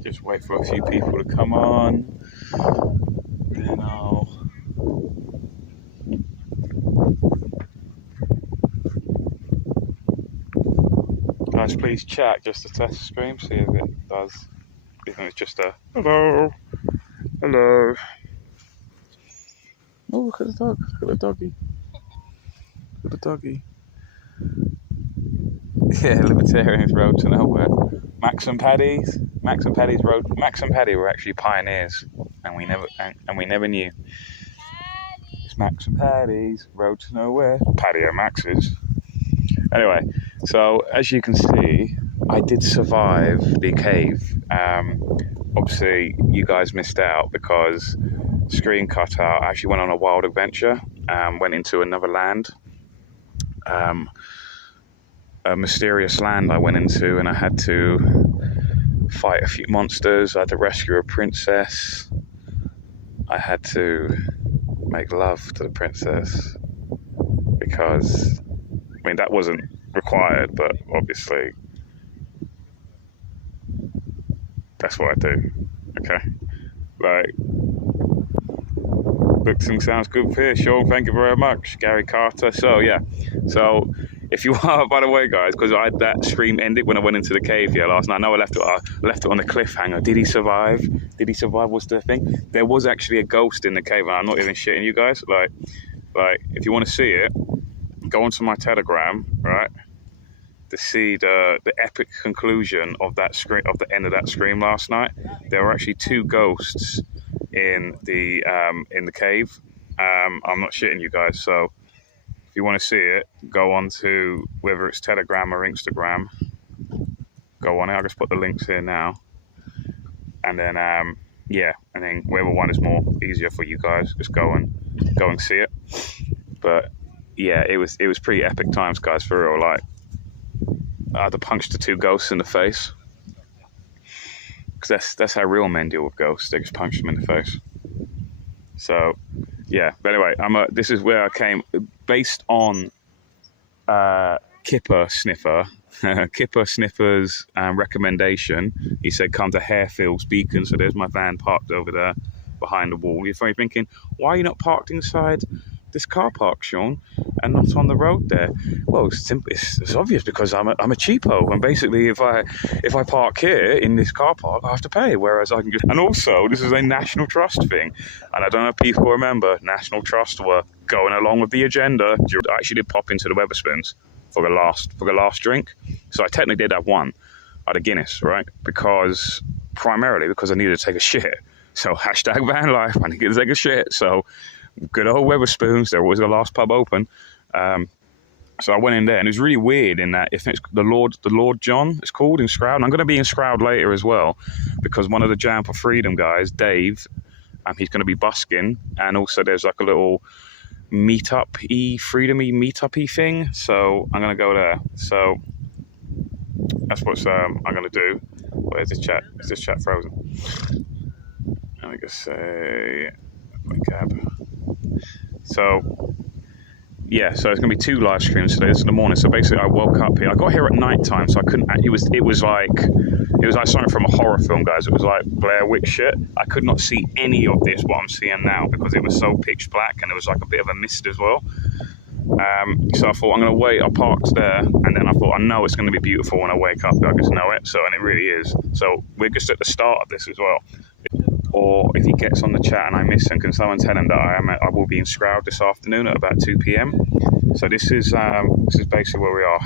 Just wait for a few people to come on, then I'll... Guys, please chat just to test the stream, see if it does. Even if it's just a hello. Oh, look at the dog. Look at the doggy. Look at the doggy. Yeah, Libertarians Road to Nowhere. Max and Paddy were actually pioneers, and we never knew. It's Max and Paddy's Road to Nowhere. Paddy and Max's. Anyway, so as you can see, I did survive the cave. Obviously, you guys missed out because screen cut out. I actually went on a wild adventure, went into another land. A mysterious land I went into, and I had to fight a few monsters. I had to rescue a princess. I had to make love to the princess because, I mean, that wasn't required, but obviously that's what I do. Okay, like, looks and sounds good here, Sean. Thank you very much, Gary Carter. So yeah, so if you are, by the way, guys, because that stream ended when I went into the cave here last night. I know I left it on the cliffhanger. Did he survive? Did he survive? What's the thing? There was actually a ghost in the cave, and I'm not even shitting you guys. Like, if you want to see it, go onto my Telegram, right, to see the epic conclusion of that scream, of the end of that stream last night. There were actually two ghosts in the cave. I'm not shitting you guys. So if you want to see it, go on to whether it's Telegram or Instagram. Go on it. I'll just put the links here now. And then yeah, and then whatever one is more easier for you guys, just go and see it. But yeah, it was pretty epic times, guys, for real. Like, I had to punch the two ghosts in the face, because that's how real men deal with ghosts. They just punch them in the face. So yeah, but anyway, this is where I came based on Kipper Sniffer's recommendation. He said, come to Haresford's Beacon. So there's my van parked over there behind the wall. You're probably thinking, why are you not parked inside this car park, Sean, and not on the road there? Well, it's obvious, because I'm a cheapo, and basically if I park here in this car park, I have to pay, whereas I can just... And also, this is a National Trust thing, and I don't know if people remember, National Trust were going along with the agenda. I actually did pop into the Wetherspoons for the last drink, so I technically did have one at a Guinness, right? Primarily because I needed to take a shit. So hashtag van life, I needed to take a shit. So good old Wetherspoons, they're always the last pub open. So I went in there, and it was really weird in that, if it's the Lord John, it's called, in Stroud. And I'm going to be in Stroud later as well, because one of the Jam for Freedom guys, Dave, he's going to be busking, and also there's like a little meetup-y thing. So I'm going to go there. So that's what I'm going to do. Where's this chat? Is this chat frozen? Let me just say, my cab. So yeah, so it's going to be 2 live streams today. This is in the morning. So basically, I woke up here. I got here at night time, so I couldn't. It was like something from a horror film, guys. It was like Blair Witch shit. I could not see any of this what I'm seeing now because it was so pitch black and there was like a bit of a mist as well. So I thought I'm going to wait. I parked there, and then I thought I know it's going to be beautiful when I wake up. I just know it. So, and it really is. So we're just at the start of this as well. Or if he gets on the chat and I miss him, can someone tell him that I will be in Stroud this afternoon at about 2 p.m. So this is basically where we are.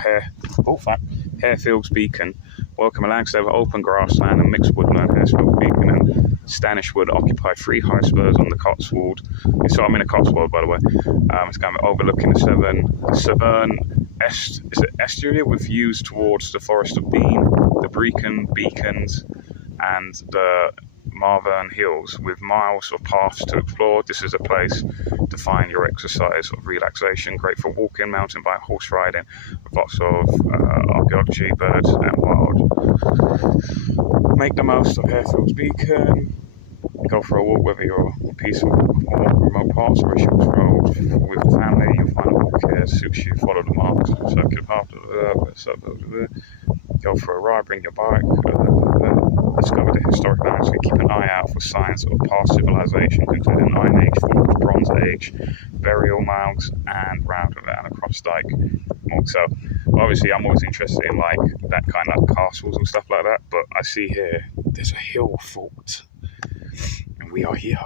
Haresford's Beacon. Welcome a landscape of open grassland and mixed woodland. Haresford Beacon and Stanishwood occupy 3 high spurs on the Cotswold. So I'm in a Cotswold, by the way. It's kind of overlooking the Severn estuary with views towards the Forest of Bean, the Brecon Beacons, and the Malvern Hills, with miles of paths to explore. This is a place to find your exercise of relaxation, great for walking, mountain bike, horse riding, with lots of archaeology, birds and wild. Make the most of Haresford's Beacon. Go for a walk, whether you're peaceful or remote parts or a short stroll with the family. You'll find a walk here suits you. Follow the marks, circular path. Go for a ride, bring your bike. Discover the historic landscape. Keep an eye out for signs of past civilization, including Iron Age, Forge, Bronze Age, burial mounds, and round and across dike. So, obviously, I'm always interested in like that kind of castles and stuff like that. But I see here there's a hill fort, and we are here.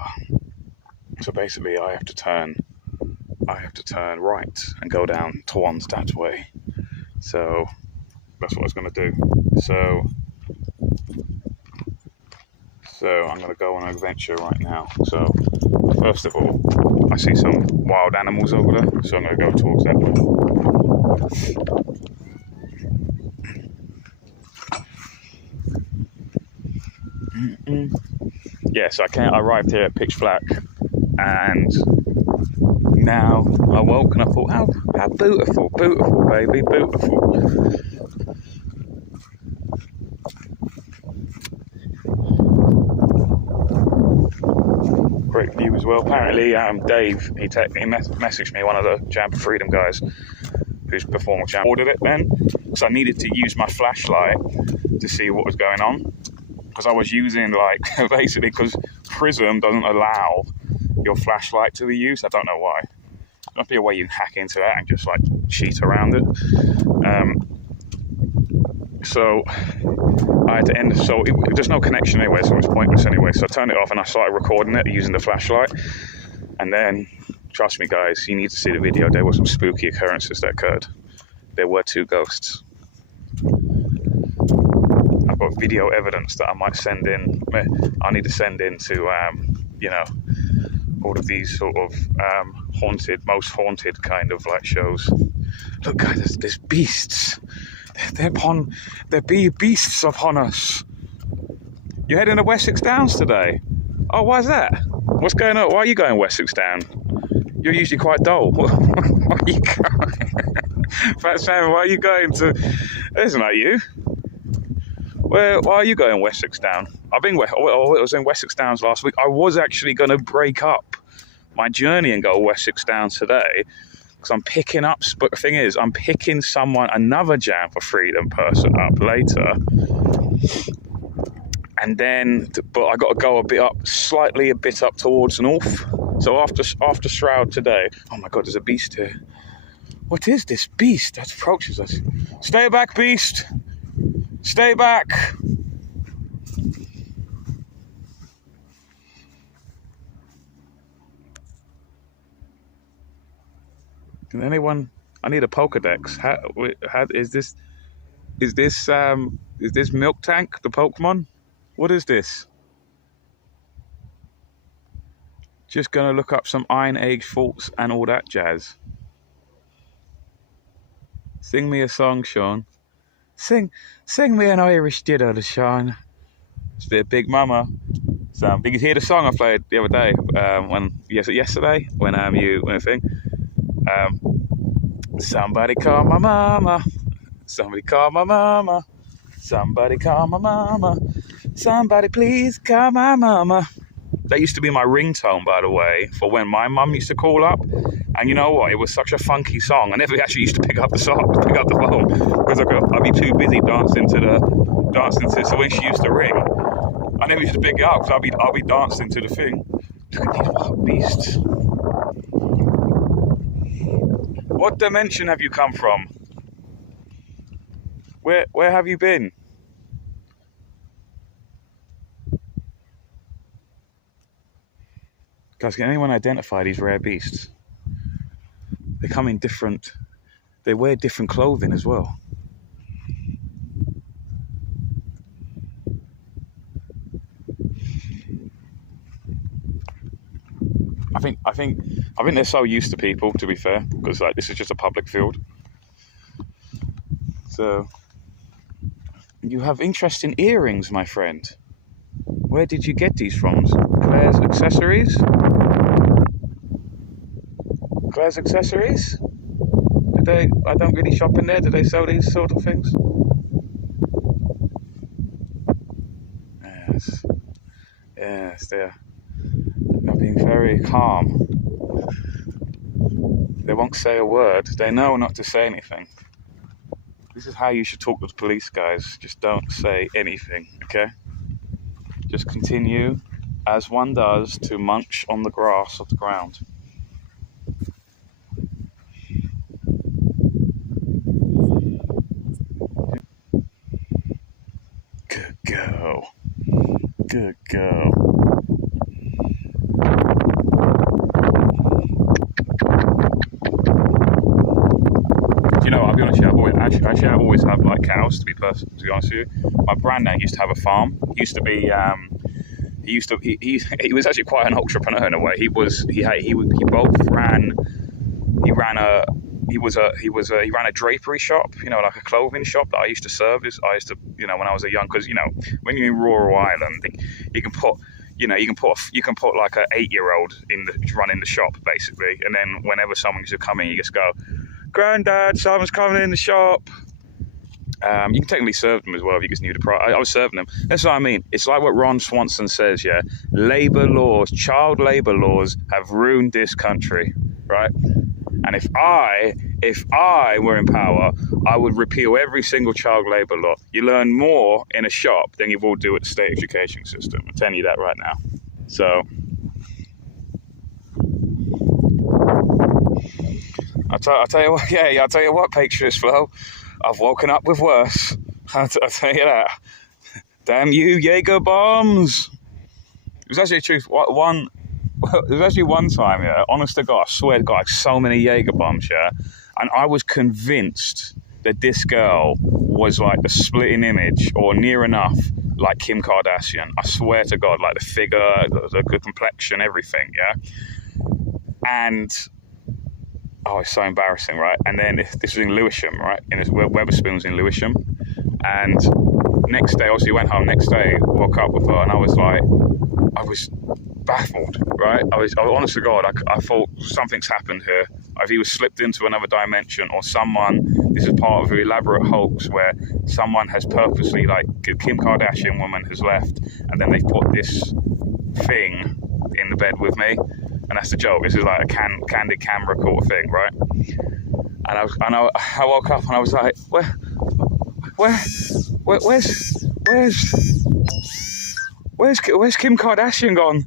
So basically, I have to turn right and go down towards that way. So that's what I was going to do. So I'm going to go on an adventure right now. So first of all, I see some wild animals over there, so I'm going to go towards that one. Yeah, so I arrived here at pitch black, and now I woke and I thought, how beautiful, baby, beautiful. Great view as well. Apparently, Dave, he messaged me, one of the Jam for Freedom guys, who's performing Jam, ordered it then, because I needed to use my flashlight to see what was going on, because I was using basically because Prism doesn't allow your flashlight to be used. I don't know why. There must be a way you can hack into that and just cheat around it. So I had to end. So there's no connection anyway, so it was pointless anyway. So I turned it off and I started recording it using the flashlight. And then, trust me, guys, you need to see the video. There were some spooky occurrences that occurred. There were 2 ghosts. I've got video evidence that I might send in. I need to send in to all of these sort of most haunted kind of shows. Look, guys, there's beasts. They're beasts upon us. You're heading to Wessex Downs today? Oh, why's that? What's going on? Why are you going Wessex Down? You're usually quite dull. Why are you going? Fat Sam, why are you going to... Isn't that you? Why are you going Wessex Down? I was in Wessex Downs last week. I was actually going to break up my journey and go Wessex Downs today, because I'm picking up, but the thing is, I'm picking another Jam for Freedom person up later, and then, but I got to go a bit up towards north. So after Stroud today, oh my God, there's a beast here. What is this beast that approaches us? Stay back, beast! Stay back! Can anyone? I need a Pokedex. Is this Milk Tank the Pokemon? What is this? Just gonna look up some Iron Age faults and all that jazz. Sing me a song, Sean. Sing me an Irish ditto, Sean. It's the Big Mama. So, did you hear the song I played the other day? Yesterday when somebody call my mama. Somebody call my mama. Somebody call my mama. Somebody please call my mama. that used to be my ringtone, by the way, for when my mum used to call up. And you know what? It was such a funky song. I never actually used to pick up the phone because I'd be too busy dancing to. So when she used to ring, I never used to pick it up because I'll be dancing to the thing. Look at these wild beasts. What dimension have you come from? Where have you been? Guys, can anyone identify these rare beasts? They come in different... They wear different clothing as well. I think they're so used to people, to be fair, because like this is just a public field. So you have interesting earrings, my friend. Where did you get these from? Claire's Accessories? Claire's Accessories? I don't really shop in there. Do they sell these sort of things? Yes, they're being very calm. They won't say a word. They know not to say anything. This is how you should talk to the police, guys. Just don't say anything, okay? Just continue, as one does, to munch on the grass of the ground. Good girl. Good girl. You know, I'll be honest with you, I've always had like cows, to be honest with you. My granddad used to have a farm. He used to be, he was actually quite an entrepreneur in a way. He ran a drapery shop, you know, like a clothing shop that I used to service. You know, when I was a young, because you know, when you're in rural Ireland, you can put like an 8-year-old running the shop basically, and then whenever someone should come in, you just go, "Granddad, someone's coming in the shop." You can technically serve them as well if you just knew the price. I was serving them. That's what I mean. It's like what Ron Swanson says, yeah. Labour laws, child labour laws have ruined this country, right? And if I were in power, I would repeal every single child labour law. You learn more in a shop than you will do at the state education system. I'm telling you that right now. So I'll tell you what, yeah, I'll tell you what, Patriots Flow. I've woken up with worse. I'll tell you that. Damn you, Jaeger bombs. It was actually the truth. There was actually one time, yeah, honest to God, I swear to God, so many Jaeger bombs, yeah, and I was convinced that this girl was like the splitting image or near enough like Kim Kardashian. I swear to God, like the figure, the complexion, everything, yeah. And oh, it's so embarrassing, right? And then this was in Lewisham, right? Wetherspoons in Lewisham. And next day, obviously went home next day, woke up with her, and I was baffled, right? I honest to God, I thought something's happened here. I've either slipped into another dimension or this is part of an elaborate hoax where someone has purposely, like Kim Kardashian woman has left, and then they've put this thing in the bed with me. And that's the joke. This is like a candid camera caught thing, right? And I woke up and I was like, where's Kim Kardashian gone?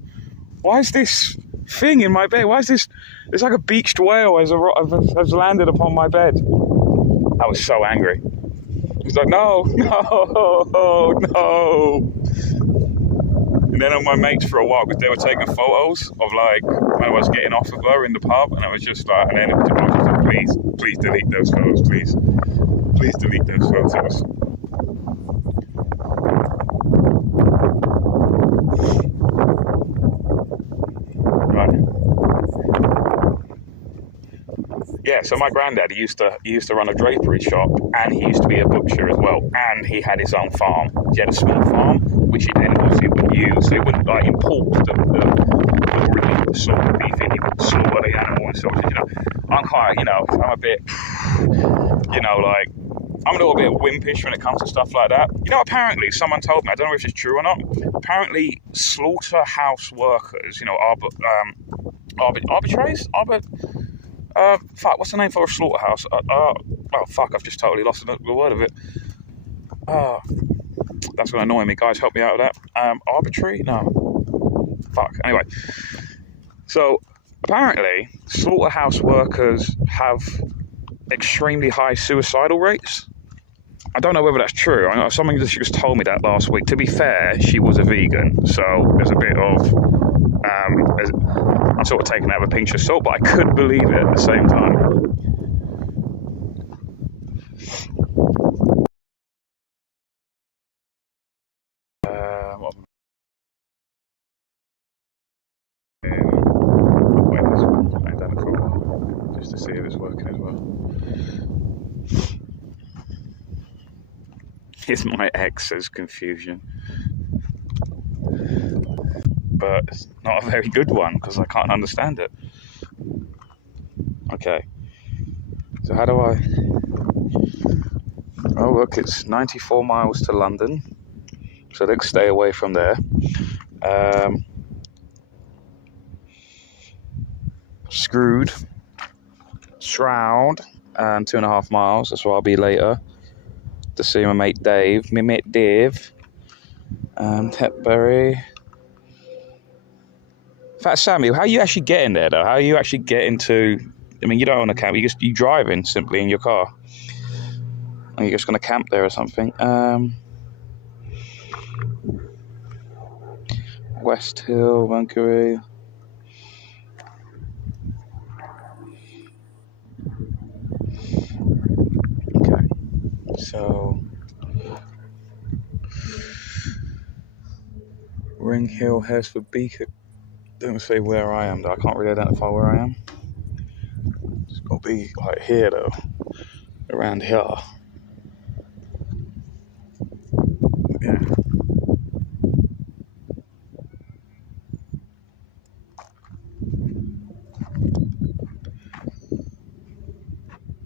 Why is this thing in my bed? Why is this? It's like a beached whale has landed upon my bed. I was so angry. He was like, no. And then on my mates for a while, because they were taking photos of like when I was getting off of her in the pub, and I was just like, and then I was just like, please delete those photos, please delete those photos. Right. Yeah, so my granddad, he used to run a drapery shop, and he used to be a butcher as well, and he had his own farm. He had a small farm, which he then obviously would use. So he wouldn't like import the sort of beef in. He would slaughter the animal and sort of, you know. I'm quite, you know, I'm a bit, you know, like I'm a little bit wimpish when it comes to stuff like that. You know, apparently, someone told me, I don't know if it's true or not, apparently slaughterhouse workers, you know, arbitraries? Fuck, what's the name for a slaughterhouse? Oh, fuck, I've just totally lost the word of it. That's going to annoy me. Guys, help me out with that. Arbitrary? No. Fuck. Anyway. So, apparently, slaughterhouse workers have extremely high suicidal rates. I don't know whether that's true. I know someone just told me that last week. To be fair, she was a vegan, so there's a bit of... I'm sort of taking that with a pinch of salt, but I could believe it at the same time. Just to see if it's working as well. It's my ex's confusion. But it's not a very good one because I can't understand it. Okay. So how do I... Oh look, it's 94 miles to London. So let's stay away from there. Stroud, and 2.5 miles. That's where I'll be later. To see my mate Dave. Tetbury. Fat Samuel, how are you actually getting there though? How are you actually getting to... I mean, you don't own a camp. You driving simply in your car. Are you just going to camp there or something? West Hill, Vancouver. Okay. So... Ring Hill, Haresford, Beacon. Doesn't say where I am though. I can't really identify where I am. It's got to be like here though. Around here. Yeah.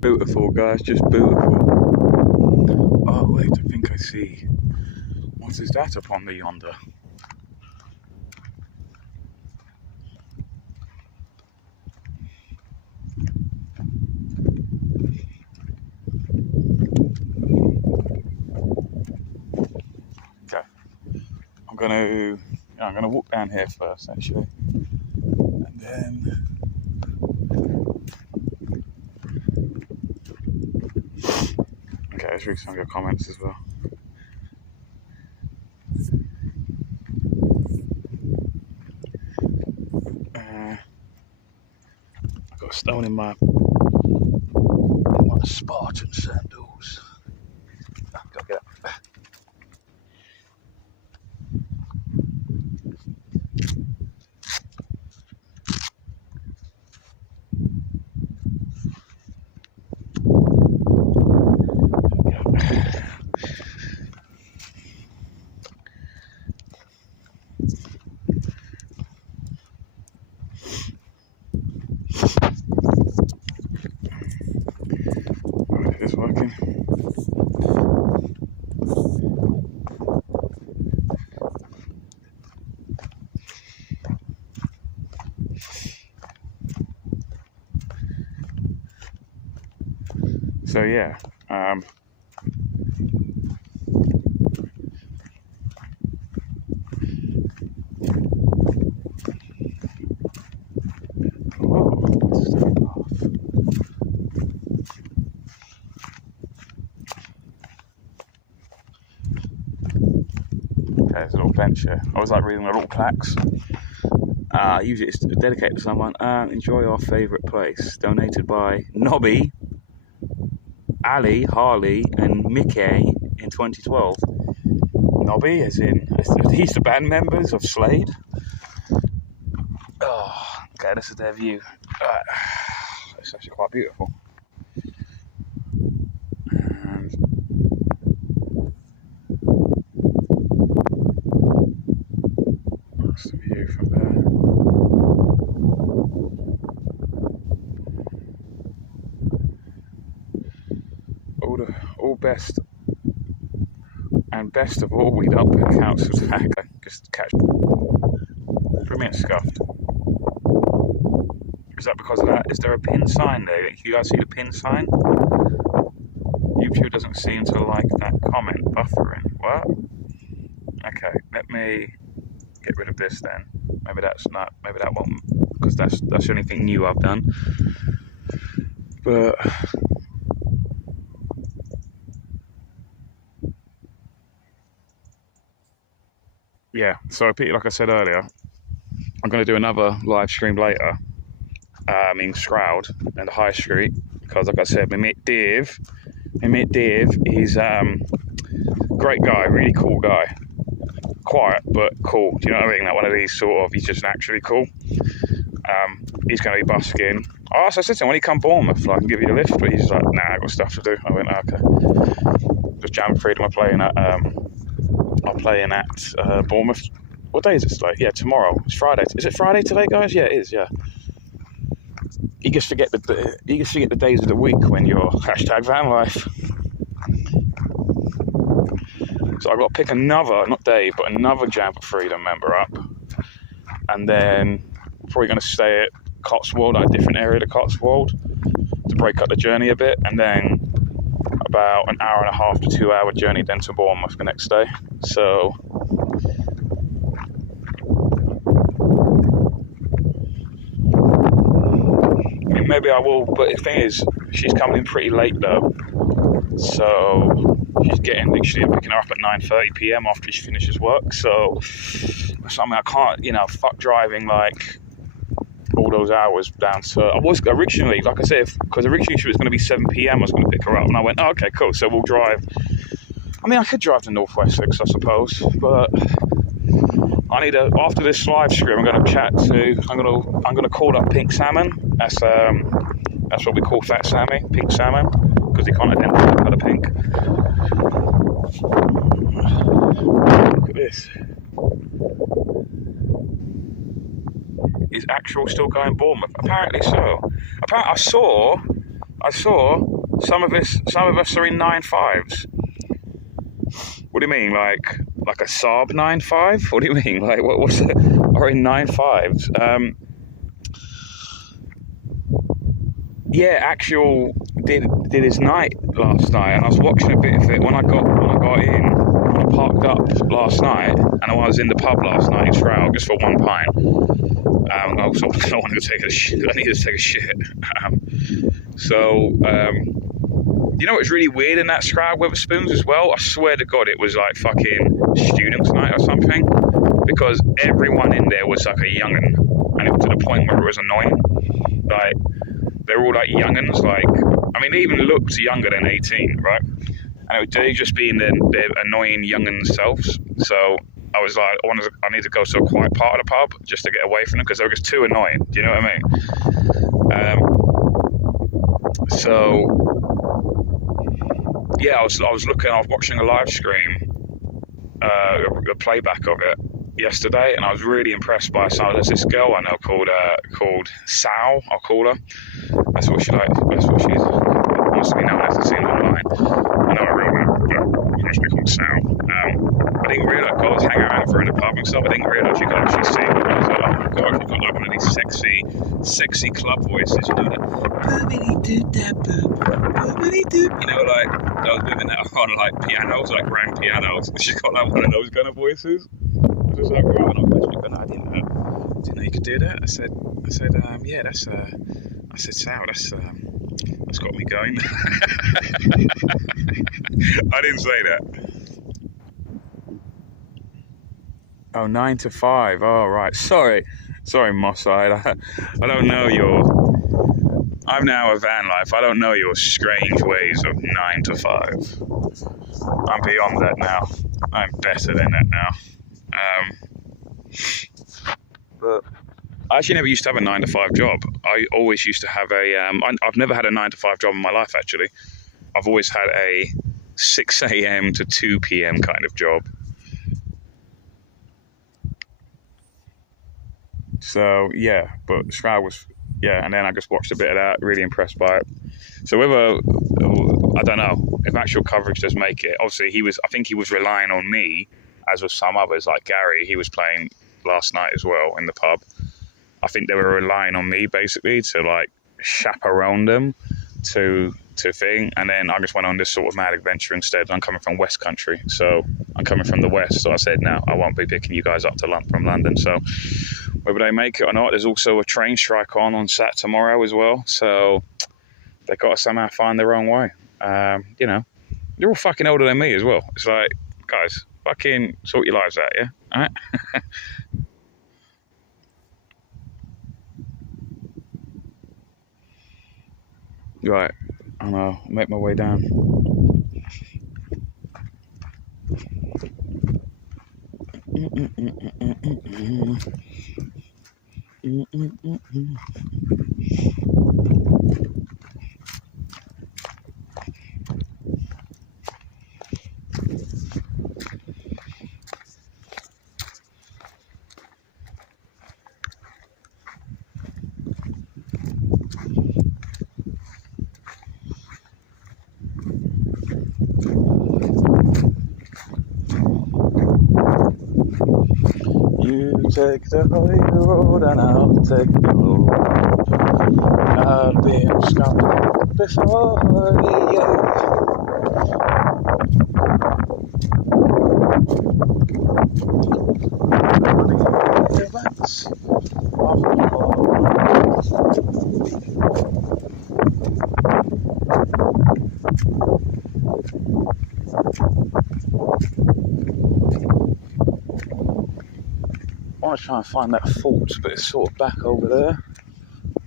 Beautiful, guys, just beautiful. Oh wait, I think I see. What is that upon the yonder? Okay. I'm gonna walk down here first actually. And then okay, let's read some of your comments as well. I've got a stone in my Spartan sandals. Gotta get up. Right, it is working. So yeah, there's a little bench here. I was like reading the little plaques. Usually it's dedicated to someone. Enjoy our favourite place. Donated by Nobby, Ali, Harley, and Mickey in 2012. Nobby, as in, these are band members of Slade. Oh, okay, this is their view. It's actually quite beautiful. And that's the view from there. All best. And best of all, we don't pay council tax. Just catch 3 minutes scuffed. Is that because of that? Is there a pin sign there? Can you guys see the pin sign? YouTube doesn't seem to like that comment. Buffering. What? Okay, let me get rid of this then. Maybe that's not. Maybe that won't, because that's the only thing new I've done. But yeah, so like I said earlier, I'm going to do another live stream later in Stroud and the High Street, because like I said, my mate Dave, he's great guy, really cool guy. Quiet, but cool. Do you know what I mean? Like one of these sort of, he's just naturally cool. He's going to be busking. Oh, so I said to him, when he come Bournemouth, like, I can give you a lift, but he's like, nah, I got stuff to do. I went, okay. Just jam freedom. I'm playing at Bournemouth. What day is it today? Yeah, tomorrow. It's Friday. Is it Friday today, guys? Yeah, it is. Yeah. You just forget the days of the week when you're #van life. So I've got to pick another, not Dave, but another Jam for Freedom member up, and then we're probably going to stay at Cotswold, a different area of the Cotswold, to break up the journey a bit, and then about an hour and a half to 2 hour journey then to Bournemouth the next day. So maybe I will, but the thing is, she's coming in pretty late though, so she's getting, literally I'm picking her up at 9:30 PM after she finishes work. So I mean, I can't, fuck driving like all those hours down to, I was originally, like I said, because originally she was going to be 7 PM, I was going to pick her up, and I went, oh, okay, cool, so we'll drive. I mean, I could drive to North Wessex, I suppose, but I need after this live stream, I'm going to call up Pink Salmon. That's what we call Fat Sammy, Pink Salmon, because he can't identify the colour pink. Look at this. Is Actual still going Bournemouth? Apparently so. Apparently, I saw some of us are in 9.5s. What do you mean, like a Saab 9.5? What do you mean, like what's it? Or in 9.5s? Yeah, Actual did his night last night, and I was watching a bit of it when I got in. I parked up last night, and I was in the pub last night in Stroud just for one pint. I wanted to take a shit. I needed to take a shit. You know what's really weird in that Stroud Wetherspoons as well? I swear to God, it was like fucking students' night or something, because everyone in there was like a young'un, and it was to the point where it was annoying. Like, they're all like young'uns, like, I mean, they even looked younger than 18, right? And they just being their annoying young'un selves. So I was like, I need to go to a quiet part of the pub just to get away from them, because they were just too annoying. Do you know what I mean? Yeah, I was watching a live stream, a playback of it yesterday, and I was really impressed by there's this girl I know called Sal, I'll call her. That's what she wants to be known as, it seems online. I know her real name, but she must be called Sal. I didn't realise, I was hanging around with her in the pub and stuff, I didn't realise you could actually sing. I was like, oh my God, you've got like one of these sexy club voices, you know, that you know, like those women that are on like pianos, like grand pianos. She's got like one of those kind of voices. I was just like, right, I didn't know you could do that. I said, yeah, I said, Sal, that's got me going. I didn't say that. Oh, 9 to 5. Oh, right. Sorry, Mosside. I don't know I'm now a van life. I don't know your strange ways of 9 to 5. I'm beyond that now. I'm better than that now. But I actually never used to have a 9 to 5 job. I always used to have I've never had a 9 to 5 job in my life, actually. I've always had a 6 a.m. to 2 p.m. kind of job. So, yeah, but Stroud was yeah, and then I just watched a bit of that, really impressed by it. So whether, I don't know, if actual coverage does make it, obviously I think he was relying on me, as with some others, like Gary, he was playing last night as well in the pub. I think they were relying on me basically to like chaperone them to thing, and then I just went on this sort of mad adventure instead. I'm coming from West Country, so I'm coming from the West, so I said no, I won't be picking you guys up from London. So whether they make it or not, there's also a train strike on tomorrow as well, so they've got to somehow find their own way. You know, they're all fucking older than me as well. It's like, guys, fucking sort your lives out, yeah? All right? Right, I'll make my way down. You take the high road and I'll take the low road. I've been scouted before, yeah. I want to try and find that fault, but it's sort of back over there.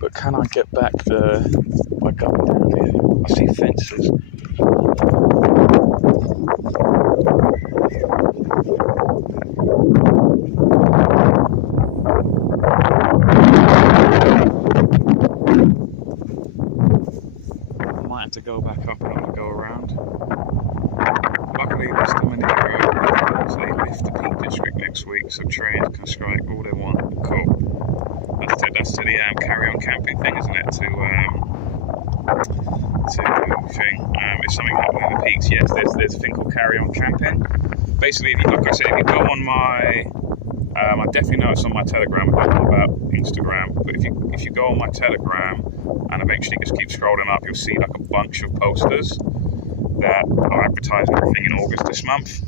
But can I get back there by going down here? I see fences. I might have to go back up and go around. Luckily, this time of year, they lift the Peak District next week, so trains can strike all they want. Cool. That's to the carry-on camping thing, isn't it? If something happening in the peaks, yes, there's a thing called carry-on camping. Basically, like I said, if you go on my, I definitely know it's on my Telegram. I don't know about Instagram, but if you go on my Telegram and eventually just keep scrolling up, you'll see like a bunch of posters that are advertising everything in August this month.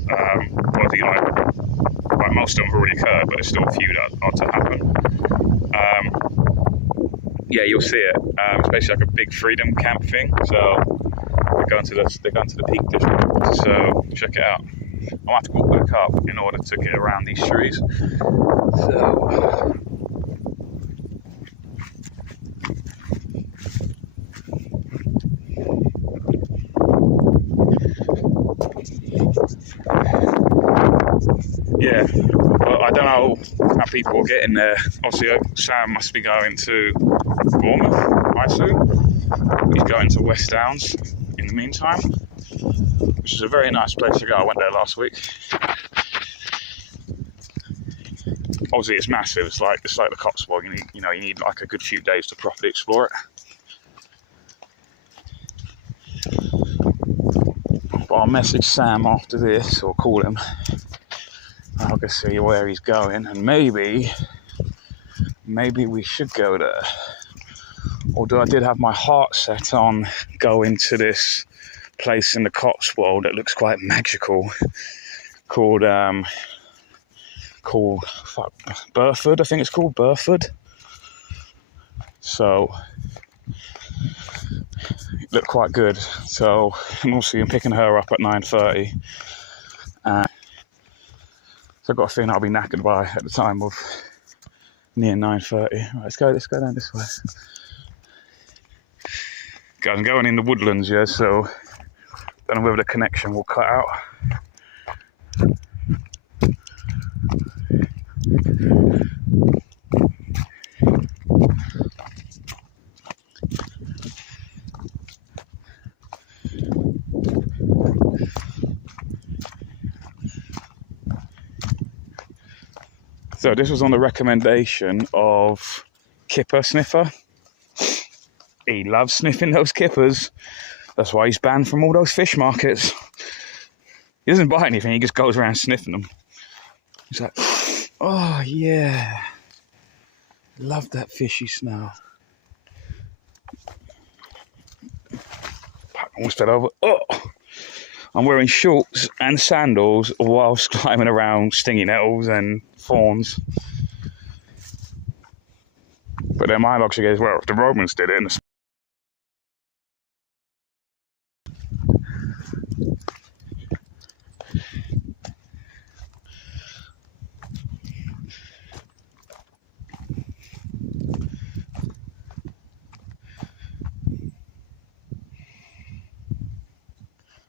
Like most of them have already occurred, but there's still a few that are to happen. Yeah, you'll see it. It's basically like a big freedom camp thing. So they're going to the Peak District. So check it out. I'll have to walk back up in order to get around these trees. So. Yeah, well, I don't know how people are getting there. Obviously, Sam must be going to Bournemouth, I assume. He's going to West Downs in the meantime, which is a very nice place to go. I went there last week. Obviously, it's massive. It's like the Cotswold. You need like a good few days to properly explore it. But I'll message Sam after this, or call him. I'll go see where he's going, and maybe we should go there. Although I did have my heart set on going to this place in the Cotswold that looks quite magical, called Burford. I think it's called Burford. So it looked quite good. So I'm picking her up at 9:30. So I've got a feeling I'll be knackered by at the time of near 9:30. Right, let's go down this way. Guys, I'm going in the woodlands, yeah, so don't know whether the connection will cut out. So this was on the recommendation of Kipper Sniffer. He loves sniffing those kippers. That's why he's banned from all those fish markets. He doesn't buy anything, he just goes around sniffing them. He's like, oh yeah, love that fishy smell. Almost fell over. Oh, I'm wearing shorts and sandals whilst climbing around stinging nettles and thorns. But then my logic is, well, if the Romans did it, and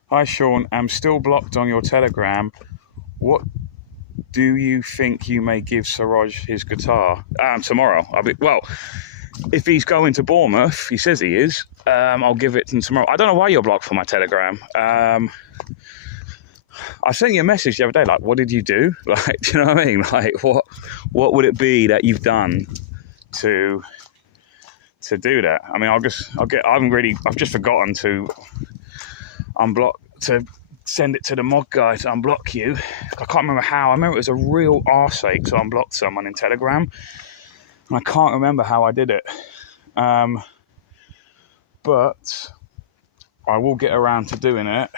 hi Sean, I'm still blocked on your Telegram. What do you think you may give Siraj his guitar? Tomorrow. Well, if he's going to Bournemouth, he says he is, I'll give it to him tomorrow. I don't know why you're blocked from my Telegram. I sent you a message the other day, like, what did you do? Like, do you know what I mean? Like, what would it be that you've done to do that? I mean, I've just forgotten to unblock, to send it to the mod guy to unblock you. I can't remember how. I remember it was a real arseache to unblock someone in Telegram, and I can't remember how I did it. But I will get around to doing it.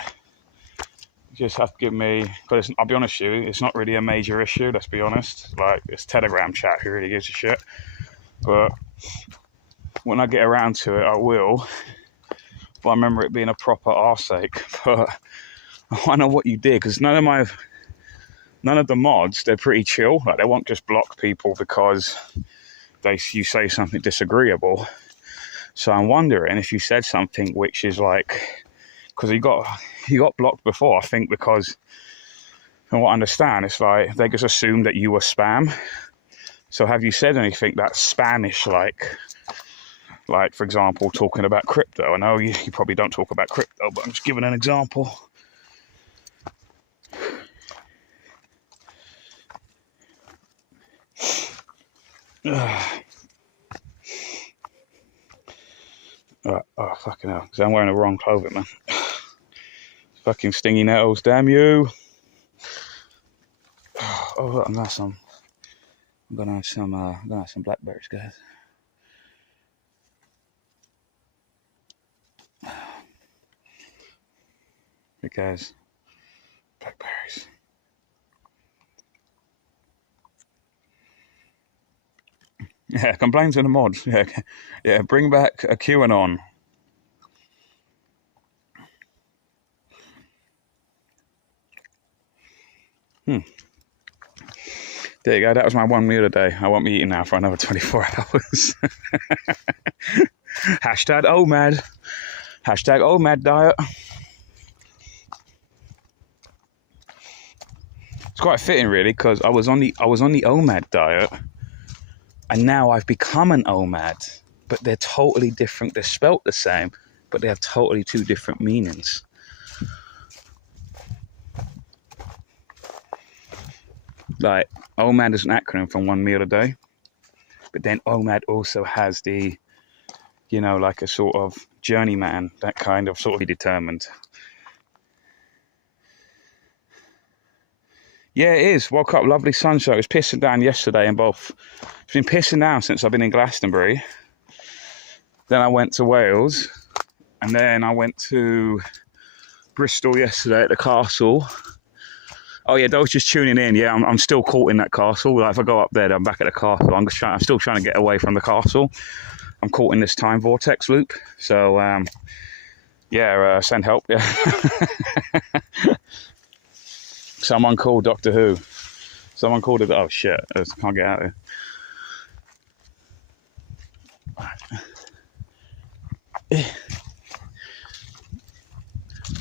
You just have to give me, because I'll be honest with you, it's not really a major issue, let's be honest. Like, it's Telegram chat, who really gives a shit? But when I get around to it, I will. But I remember it being a proper arseache. But I don't know what you did, because none of the mods, they're pretty chill. Like, they won't just block people because you say something disagreeable. So I'm wondering if you said something which is like, because you got blocked before, I think, because from what I understand, it's like they just assumed that you were spam. So have you said anything that's Spanish, like for example, talking about crypto? I know you probably don't talk about crypto, but I'm just giving an example. Oh, fucking hell, because I'm wearing the wrong clothing, man. Fucking stingy nettles, damn you. Oh, look, I'm gonna have some blackberries, guys. Because blackberries. Yeah, complain to the mods. Yeah, bring back a QAnon. There you go, that was my one meal a day. I won't be eating now for another 24 hours. Hashtag OMAD. Hashtag OMAD diet. It's quite fitting, really, because I was on the OMAD diet, and now I've become an OMAD. But they're totally different. They're spelt the same, but they have totally two different meanings. Like, OMAD is an acronym from one meal a day, but then OMAD also has the, like a sort of journeyman, that kind of sort of be determined. Yeah, it is. Woke up, lovely sunshine. It was pissing down yesterday in both. It's been pissing down since I've been in Glastonbury. Then I went to Wales, and then I went to Bristol yesterday at the castle. Oh yeah, those just tuning in. Yeah, I'm still caught in that castle. Like, if I go up there, I'm back at the castle. I'm still trying to get away from the castle. I'm caught in this time vortex loop. So send help. Yeah. Someone called Doctor Who. Someone called it. Oh shit! I can't get out of here.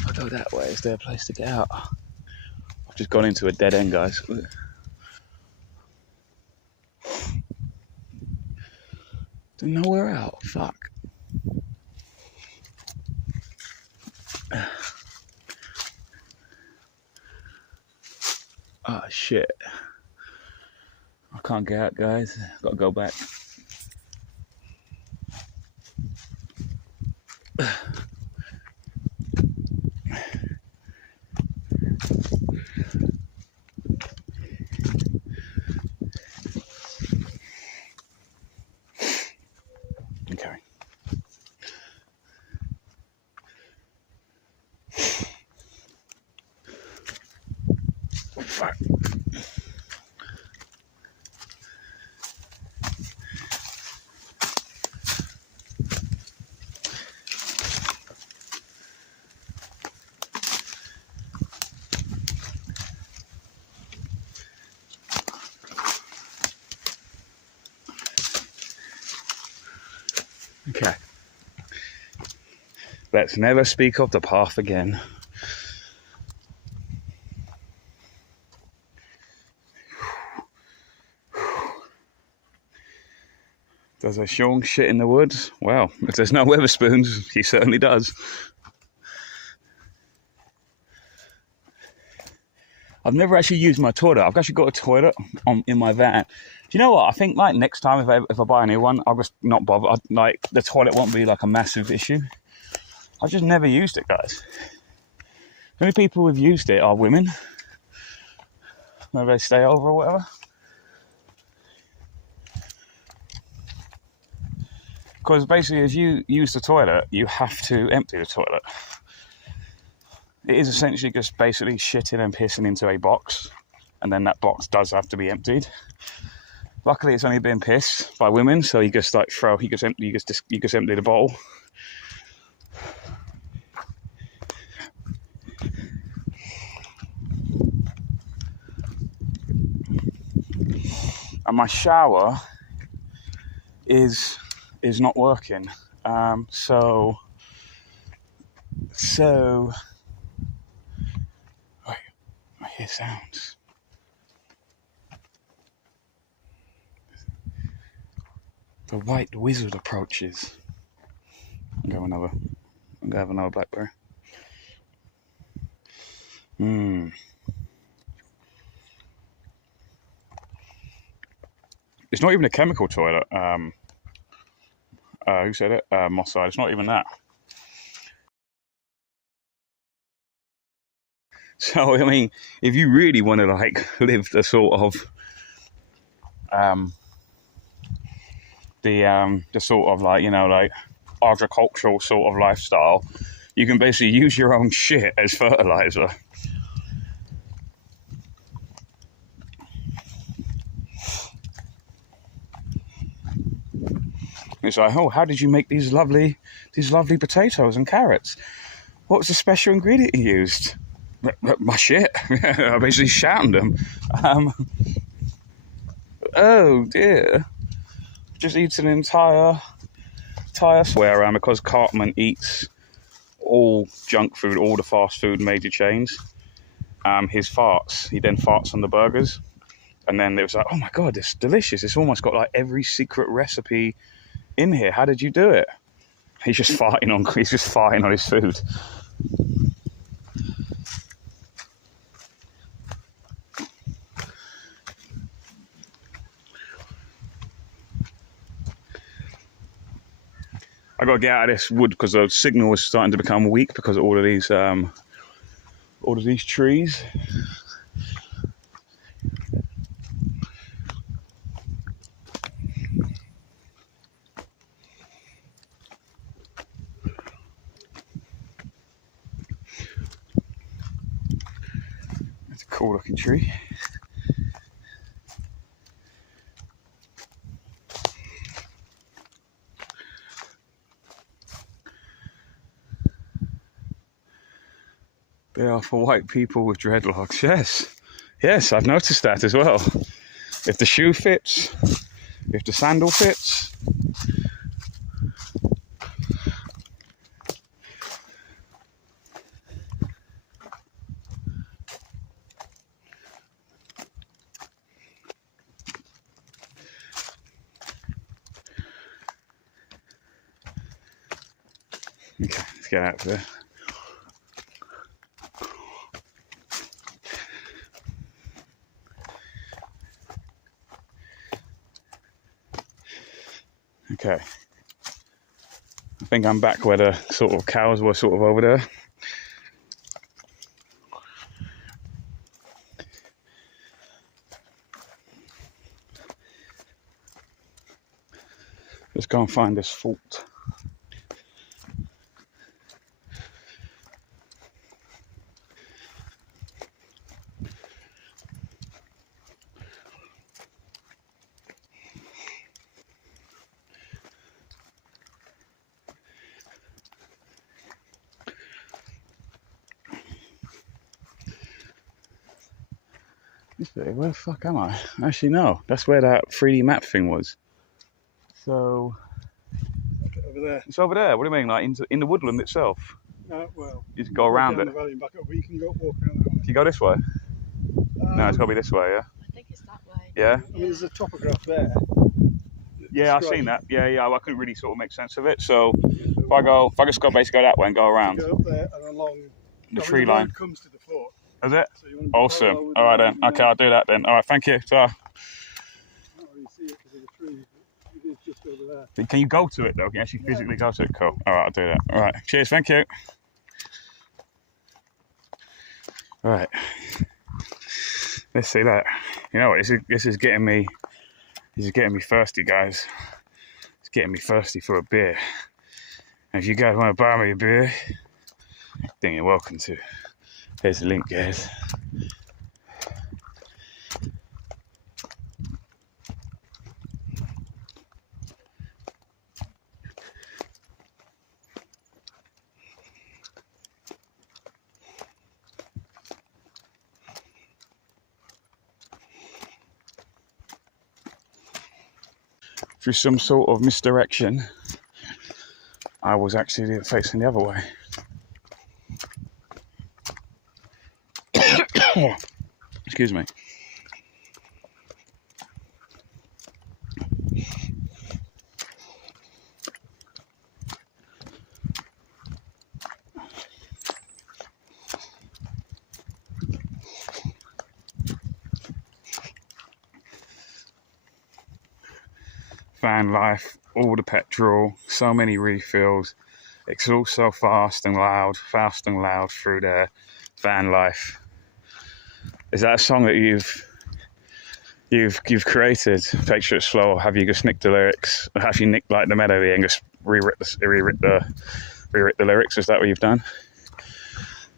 I'll go that way. Is there a place to get out? I've just gone into a dead end, guys. There's nowhere out. Fuck. Oh shit. I can't get out, guys. I've got to go back. Let's never speak of the path again. Does a Sean shit in the woods? Well, if there's no Weatherspoons, he certainly does. I've never actually used my toilet. I've actually got a toilet in my van. Do you know what? I think like next time if I buy a new one, I'll just not bother. Like the toilet won't be like a massive issue. I've just never used it, guys. The only people who've used it are women. Maybe they stay over or whatever. Because basically, if you use the toilet, you have to empty the toilet. It is essentially just basically shitting and pissing into a box, and then that box does have to be emptied. Luckily, it's only been pissed by women, so you just like you just empty the bottle. And my shower is not working. So wait, I hear sounds. The white wizard approaches. I'm gonna have another blackberry. It's not even a chemical toilet. Who said it? Moss side. It's not even that. So I mean, if you really want to like live the sort of the sort of like, you know, like agricultural sort of lifestyle, you can basically use your own shit as fertilizer. It's like, oh, how did you make these lovely potatoes and carrots? What was the special ingredient you used? My shit. I basically shattered them. Oh dear. Just eaten an entire swear around because Cartman eats all junk food, all the fast food major chains. His farts. He then farts on the burgers. And then it was like, oh my God, it's delicious. It's almost got like every secret recipe in here. How did you do it? He's just farting on his food. I got to get out of this wood because the signal was starting to become weak because of all of these trees. It's a cool looking tree. They are for white people with dreadlocks. Yes, I've noticed that as well. If the shoe fits, if the sandal fits. Okay, let's get out of there. Okay, I think I'm back where the sort of cows were sort of over there. Let's go and find this fault. Where the fuck am I? Actually, no. That's where that 3D map thing was. So, over there. It's over there. What do you mean? Like in the woodland itself? No, well. You just go around it. The valley and back up, but you can go walk around that way. Do you go this way? No, it's got to be this way, yeah? I think it's that way. Yeah? I mean, there's a topograph there. Yeah, I've seen that. Yeah, I couldn't really sort of make sense of it. So if I just go basically go that way and go around. Go up there and along The tree line. Comes to the fort. Is it? So you want to be Awesome. parallel with All right the then. road Okay, I'll do that then. All right, thank you. So, I can't really see it because of the trees, but it is just over there. can you go to it though? Can you actually physically go to it? Cool. All right, I'll do that. All right. Cheers. Thank you. All right. Let's see that. You know what? This is getting me. This is getting me thirsty, guys. It's getting me thirsty for a beer. And if you guys want to buy me a beer, then you're welcome to. There's the link, guys. Through some sort of misdirection, I was actually facing the other way. Excuse me. Van life, all the petrol, so many refills. It's all so fast and loud through there. Van life. Is that a song that you've created? Take sure it's slow. Or have you just nicked the lyrics? Or have you nicked like the melody and just rewrite the lyrics? Is that what you've done?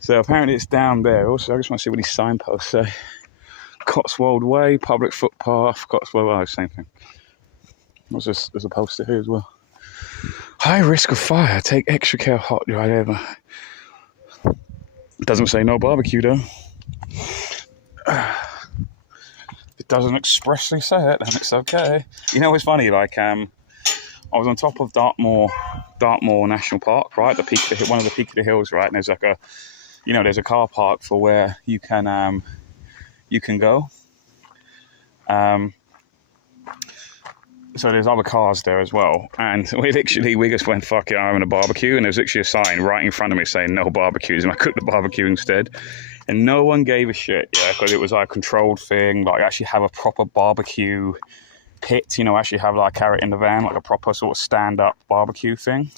So apparently it's down there. Also, I just want to see what these signposts say. Cotswold Way, public footpath. Cotswold Way, same thing. What's this? There's a poster here as well. High risk of fire. Take extra care. Hot dry ever. It doesn't say no barbecue though. It doesn't expressly say it, then it's okay. You know, it's funny. Like, I was on top of Dartmoor National Park, right? One of the peak of the hills, right? And there's like there's a car park for where you can go. So there's other cars there as well, and we just went, fuck it, I'm having a barbecue, and there's literally a sign right in front of me saying no barbecues, and I cooked the barbecue instead, and no one gave a shit, yeah, because it was like a controlled thing, like actually have a proper barbecue pit, actually have like carrot in the van, like a proper sort of stand-up barbecue thing.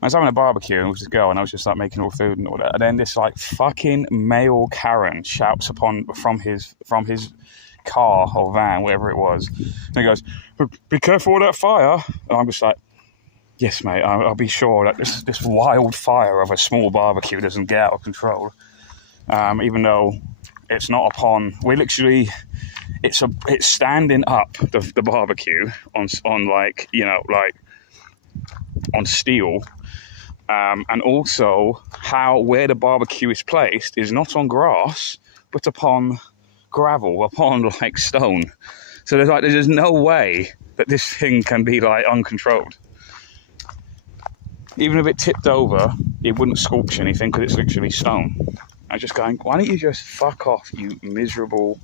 I was having a barbecue, and it was this girl, and I was just like making all food and all that, and then this like fucking male Karen shouts from his car or van, whatever it was, and he goes, "Be careful with that fire." And I'm just like, yes mate, I'll be sure that this wild fire of a small barbecue doesn't get out of control, even though it's not upon, it's standing up the barbecue on like on steel, and also where the barbecue is placed is not on grass but upon gravel, upon like stone. So there's no way that this thing can be like uncontrolled. Even if it tipped over, it wouldn't scorch anything because it's literally stone. I was just going, why don't you just fuck off, you miserable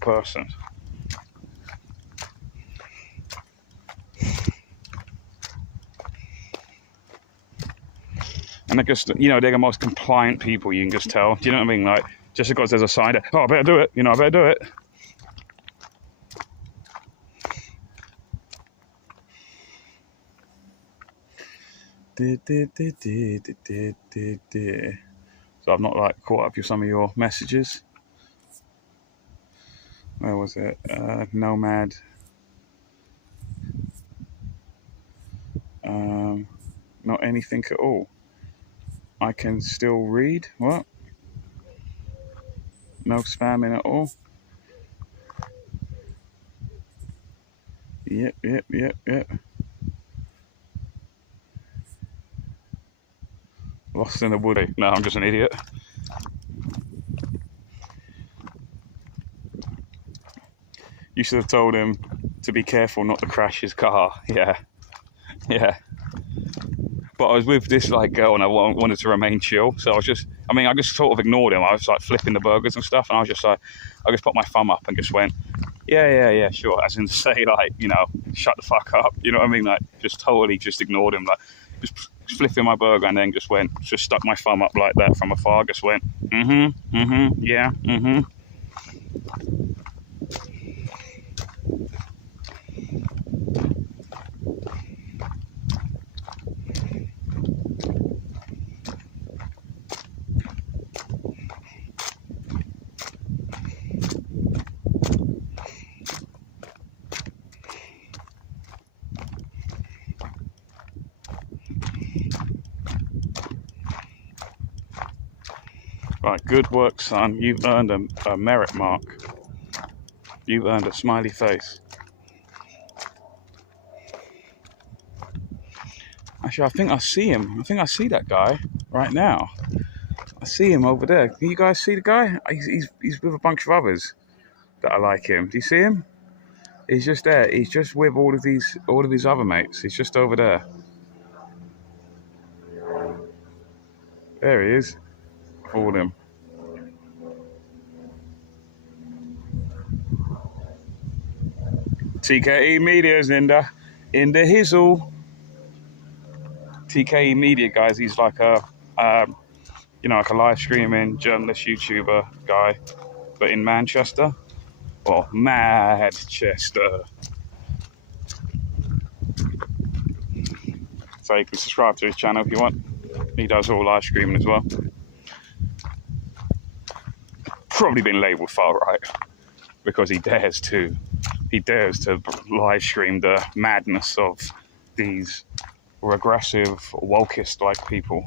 person. And they're just, they're the most compliant people, you can just tell. Do you know what I mean? Like, just because there's a sign there, oh, I better do it. I better do it. So I've not like caught up with some of your messages. Where was it? Nomad. Not anything at all. I can still read. What? No spamming at all. Yep. Lost in the wood. No, I'm just an idiot. You should have told him to be careful not to crash his car. Yeah. But I was with this like girl and I wanted to remain chill, so I just sort of ignored him. I was like flipping the burgers and stuff, and I was just like, I just put my thumb up and just went, yeah, sure, as in to say, like, you know, shut the fuck up, you know what I mean? Like, just totally just ignored him, like, just flipping my burger, and then just stuck my thumb up like that from afar, just went, yeah, Right, good work, son. You've earned a merit mark. You've earned a smiley face. Actually, I think I see him. I think I see that guy right now. I see him over there. Can you guys see the guy? He's with a bunch of others that are like him. Do you see him? He's just there. He's just with all of his other mates. He's just over there. There he is. All of them. TKE Media's in the hizzle. TKE Media, guys. He's like a like a live streaming journalist YouTuber guy, but in Manchester or Madchester. So you can subscribe to his channel if you want. He does all live streaming as well. Probably been labelled far right because he dares to live stream the madness of these regressive, wokeist-like people.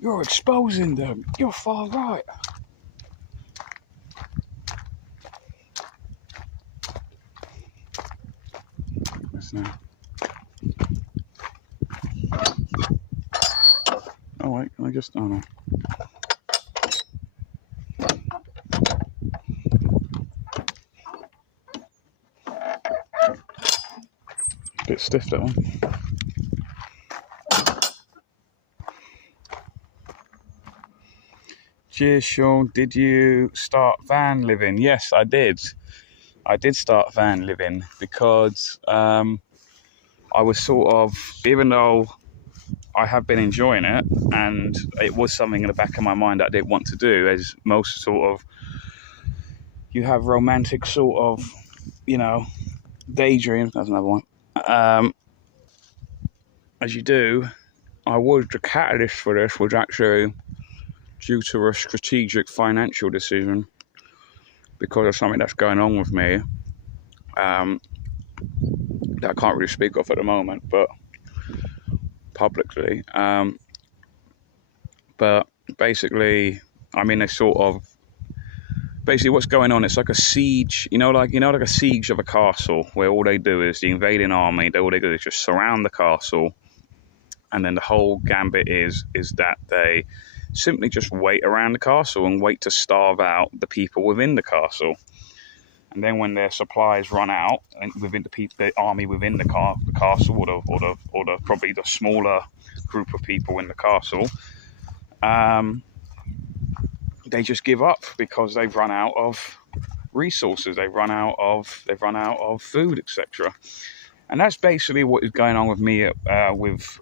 You're exposing them. You're far right. Now. Oh wait, can I just? Oh no. Bit stiff, that one. Cheers, Sean. Did you start van living? Yes, I did. I did start van living because I was sort of, even though I have been enjoying it, and it was something in the back of my mind that I didn't want to do, as most sort of, you have romantic sort of, daydream. That's another one. As you do, the catalyst for this was actually due to a strategic financial decision because of something that's going on with me that I can't really speak of at the moment, but publicly. But basically, I'm in a sort of, basically what's going on, it's like a siege, like a siege of a castle where all they do is the invading army, all they do is just surround the castle, and then the whole gambit is that they simply just wait around the castle and wait to starve out the people within the castle. And then when their supplies run out, and within the army within the castle, or the probably the smaller group of people in the castle, they just give up because they've run out of resources, they've run out of food, etc. And that's basically what is going on with me. With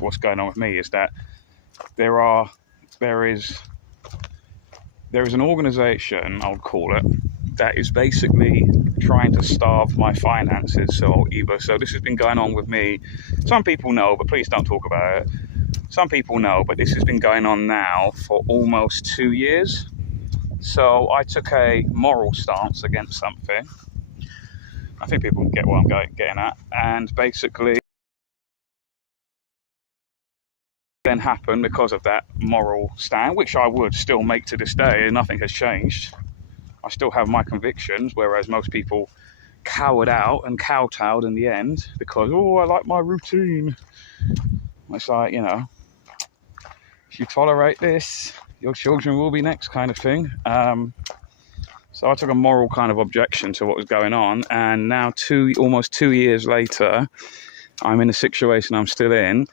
what's going on with me is that there is an organisation, I'll call it, that is basically trying to starve my finances. So this has been going on with me. Some people know, but please don't talk about it. Some people know, but this has been going on now for almost 2 years. So I took a moral stance against something. I think people can get what I'm getting at. And basically, then happened because of that moral stand, which I would still make to this day, and nothing has changed. I still have my convictions, whereas most people cowered out and kowtowed in the end because, I like my routine. It's like, if you tolerate this, your children will be next, kind of thing. So I took a moral kind of objection to what was going on, and now almost 2 years later, I'm in a situation I'm still in,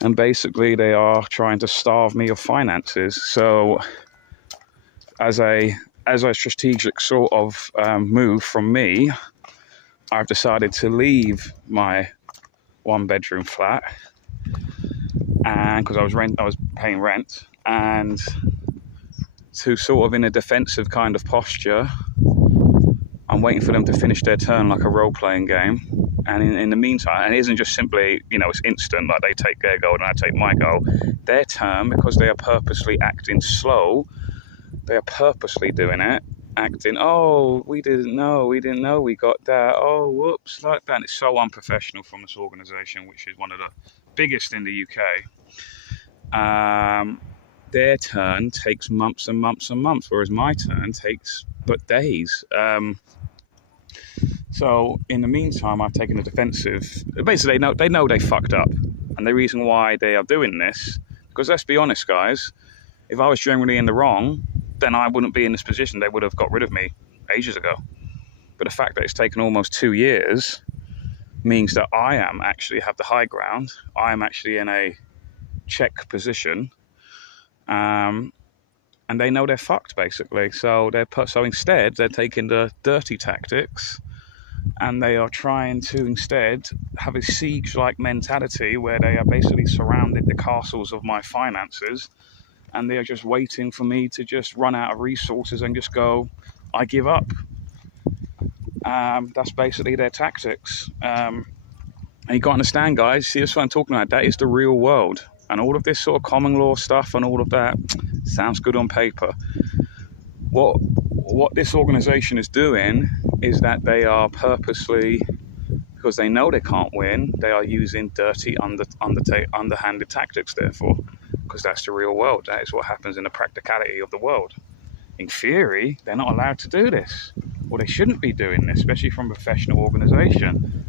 and basically they are trying to starve me of finances. So as a strategic sort of move from me, I've decided to leave my 1-bedroom flat, and because I was paying rent, and to sort of in a defensive kind of posture, I'm waiting for them to finish their turn like a role-playing game. And in the meantime, and it isn't just simply, it's instant, like they take their goal and I take my goal. Their turn, because they are purposely acting slow, they are purposely doing it, acting, oh, we didn't know we got that, oh, whoops, like that. And it's so unprofessional from this organisation, which is one of the biggest in the UK. Their turn takes months and months and months, whereas my turn takes but days. So in the meantime, I've taken a defensive. Basically, they know they fucked up, and the reason why they are doing this, because let's be honest, guys, if I was generally in the wrong, then I wouldn't be in this position. They would have got rid of me ages ago. But the fact that it's taken almost 2 years means that I actually have the high ground. I am actually in a check position. And they know they're fucked, basically. So instead, they're taking the dirty tactics, and they are trying to instead have a siege-like mentality where they are basically surrounded the castles of my finances, and they are just waiting for me to just run out of resources and just go, I give up. That's basically their tactics. And you got to understand, guys, see, that's what I'm talking about. That is the real world. And all of this sort of common law stuff and all of that sounds good on paper. What this organisation is doing is that they are purposely, because they know they can't win, they are using dirty, underhanded tactics, therefore, because that's the real world. That is what happens in the practicality of the world. In theory, they're not allowed to do this, or they shouldn't be doing this, especially from a professional organisation.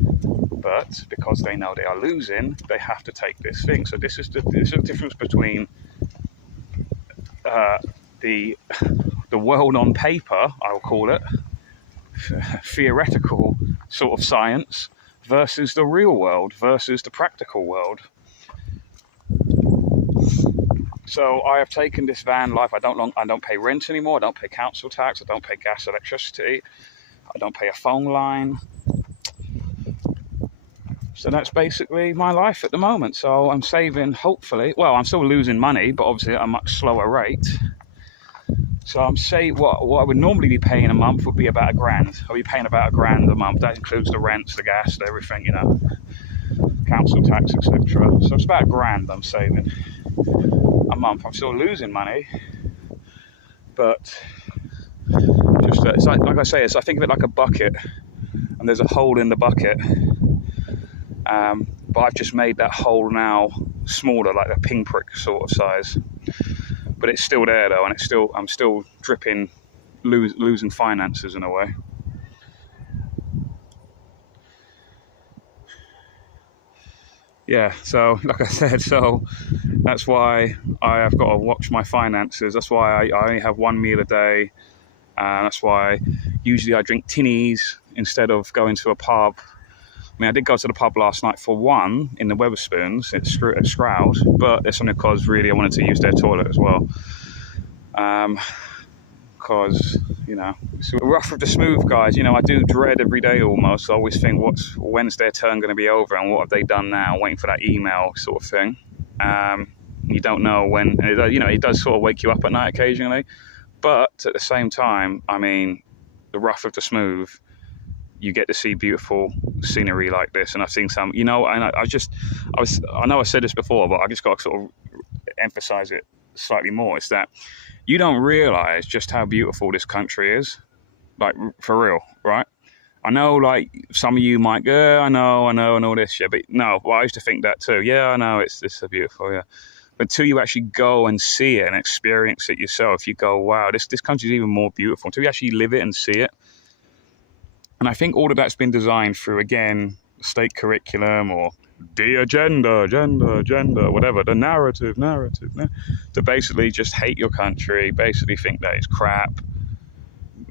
But because they know they are losing, they have to take this thing. So this is the difference between the world on paper, I will call it, theoretical sort of science, versus the real world, versus the practical world. So I have taken this van life. I don't pay rent anymore. I don't pay council tax. I don't pay gas, electricity. I don't pay a phone line. So that's basically my life at the moment. So I'm saving, hopefully, well, I'm still losing money, but obviously at a much slower rate. So I'm saying what I would normally be paying a month would be about £1,000. I'll be paying about £1,000 a month. That includes the rents, the gas, everything, council tax, etc. So it's about £1,000 I'm saving a month. I'm still losing money, but just it's like I say, I think of it like a bucket, and there's a hole in the bucket. But I've just made that hole now smaller, like a pinprick sort of size. But it's still there though, and I'm still dripping, losing finances in a way. Yeah, so like I said, so that's why I have got to watch my finances. That's why I only have one meal a day. That's why usually I drink tinnies instead of going to a pub. I mean, I did go to the pub last night for one in the Wetherspoons at Stroud, but it's only because really I wanted to use their toilet as well. Because, it's rough with the smooth guys. I do dread every day almost. I always think, when's their turn going to be over and what have they done now? Waiting for that email sort of thing. You don't know when, it does sort of wake you up at night occasionally. But at the same time, I mean, the rough with the smooth, you get to see beautiful scenery like this. And I've seen some, and I know I said this before, but I just got to sort of emphasize it slightly more. It's that you don't realize just how beautiful this country is, like for real, right? I know, like some of you might go, I know, and all this shit, but no, well, I used to think that too. Yeah, I know, it's so beautiful, yeah. But until you actually go and see it and experience it yourself, you go, wow, this country is even more beautiful. Until you actually live it and see it. And I think all of that's been designed through, again, state curriculum or the agenda, whatever, the narrative, to basically just hate your country, basically think that it's crap,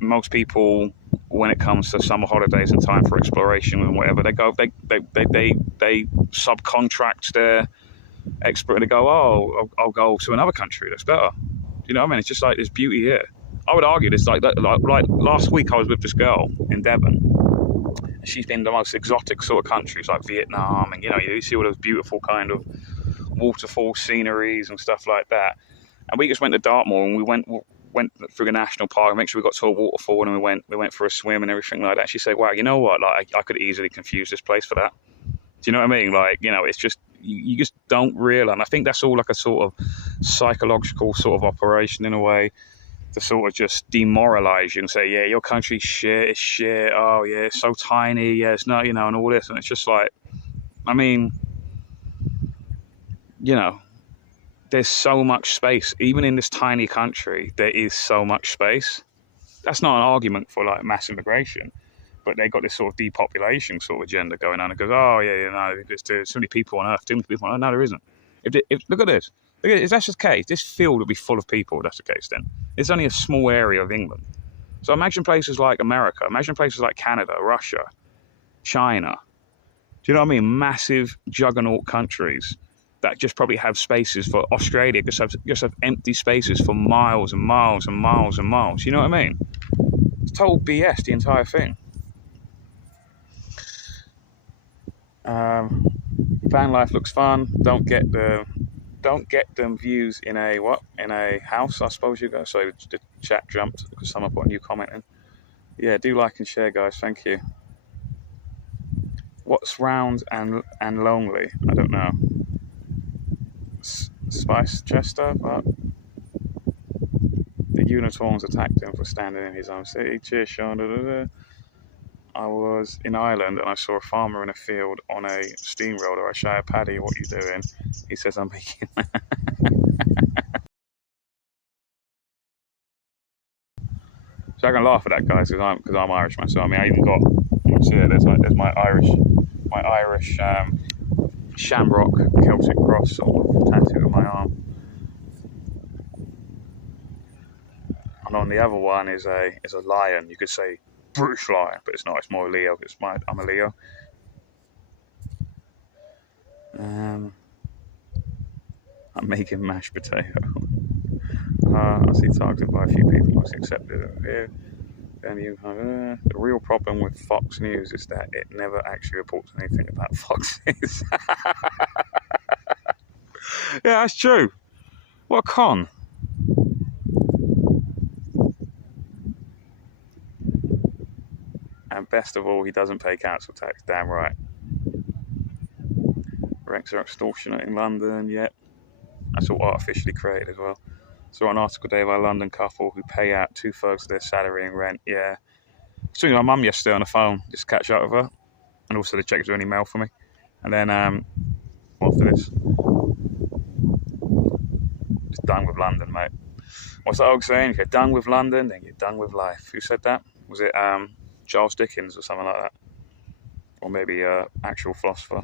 most people, when it comes to summer holidays and time for exploration and whatever, they subcontract their expert. They go, oh, I'll go to another country that's better. Do you know what I mean? It's just like there's beauty here. I would argue this like last week I was with this girl in Devon. And she's been the most exotic sort of countries like Vietnam, and you see all those beautiful kind of waterfall sceneries and stuff like that. And we just went to Dartmoor and we went through the national park and make sure we got to a waterfall, and we went for a swim and everything like that. She said, wow, you know what, like I could easily confuse this place for that. Do you know what I mean? Like, it's just you just don't realize. And I think that's all like a sort of psychological sort of operation in a way, to sort of just demoralize you and say, yeah, your country's shit, it's shit, oh yeah, it's so tiny, yeah, it's not, and all this. And it's just like, I mean, there's so much space. Even in this tiny country, there is so much space. That's not an argument for like mass immigration, but they got this sort of depopulation sort of agenda going on. It goes, oh yeah, there's so many people on Earth, too many people on Earth. No, there isn't. Look at this. If that's the case, this field would be full of people. If that's the case, then it's only a small area of England. So imagine places like America, imagine places like Canada, Russia, China. Do you know what I mean? Massive juggernaut countries that just probably have spaces for Australia, just have empty spaces for miles and miles and miles and miles. You know what I mean? It's total BS, the entire thing. Van life looks fun. Don't get them views in a house, I suppose you go. So the chat jumped because someone put a new comment in. Yeah, do like and share, guys. Thank you. What's round and lonely? I don't know. Spice Chester, but the unicorns attacked him for standing in his own city. Cheers, Sean. I was in Ireland and I saw a farmer in a field on a steamroller. I shouted, Paddy, what are you doing? He says, I'm making... So I can laugh at that, guys, because I'm Irish myself. I mean, I even got... See it, there's my Irish shamrock Celtic cross sort of tattoo on my arm. And on the other one is a lion. You could say British lion, but it's not. It's more Leo. I'm a Leo. I'm making mashed potato. I see targeted by a few people. Most accepted it here. The real problem with Fox News is that it never actually reports anything about foxes. Yeah, that's true. What a con. And best of all, he doesn't pay council tax. Damn right. Rents are extortionate in London, yet. That's all artificially created as well. Saw an article today about a London couple who pay out 2/3 of their salary in rent. Yeah. I was talking to my mum yesterday on the phone, just catch up with her. And also to check if there's any mail for me. And then after this, just done with London, mate. What's that old saying? If you're done with London, then you're done with life. Who said that? Was it Charles Dickens or something like that? Or maybe actual philosopher.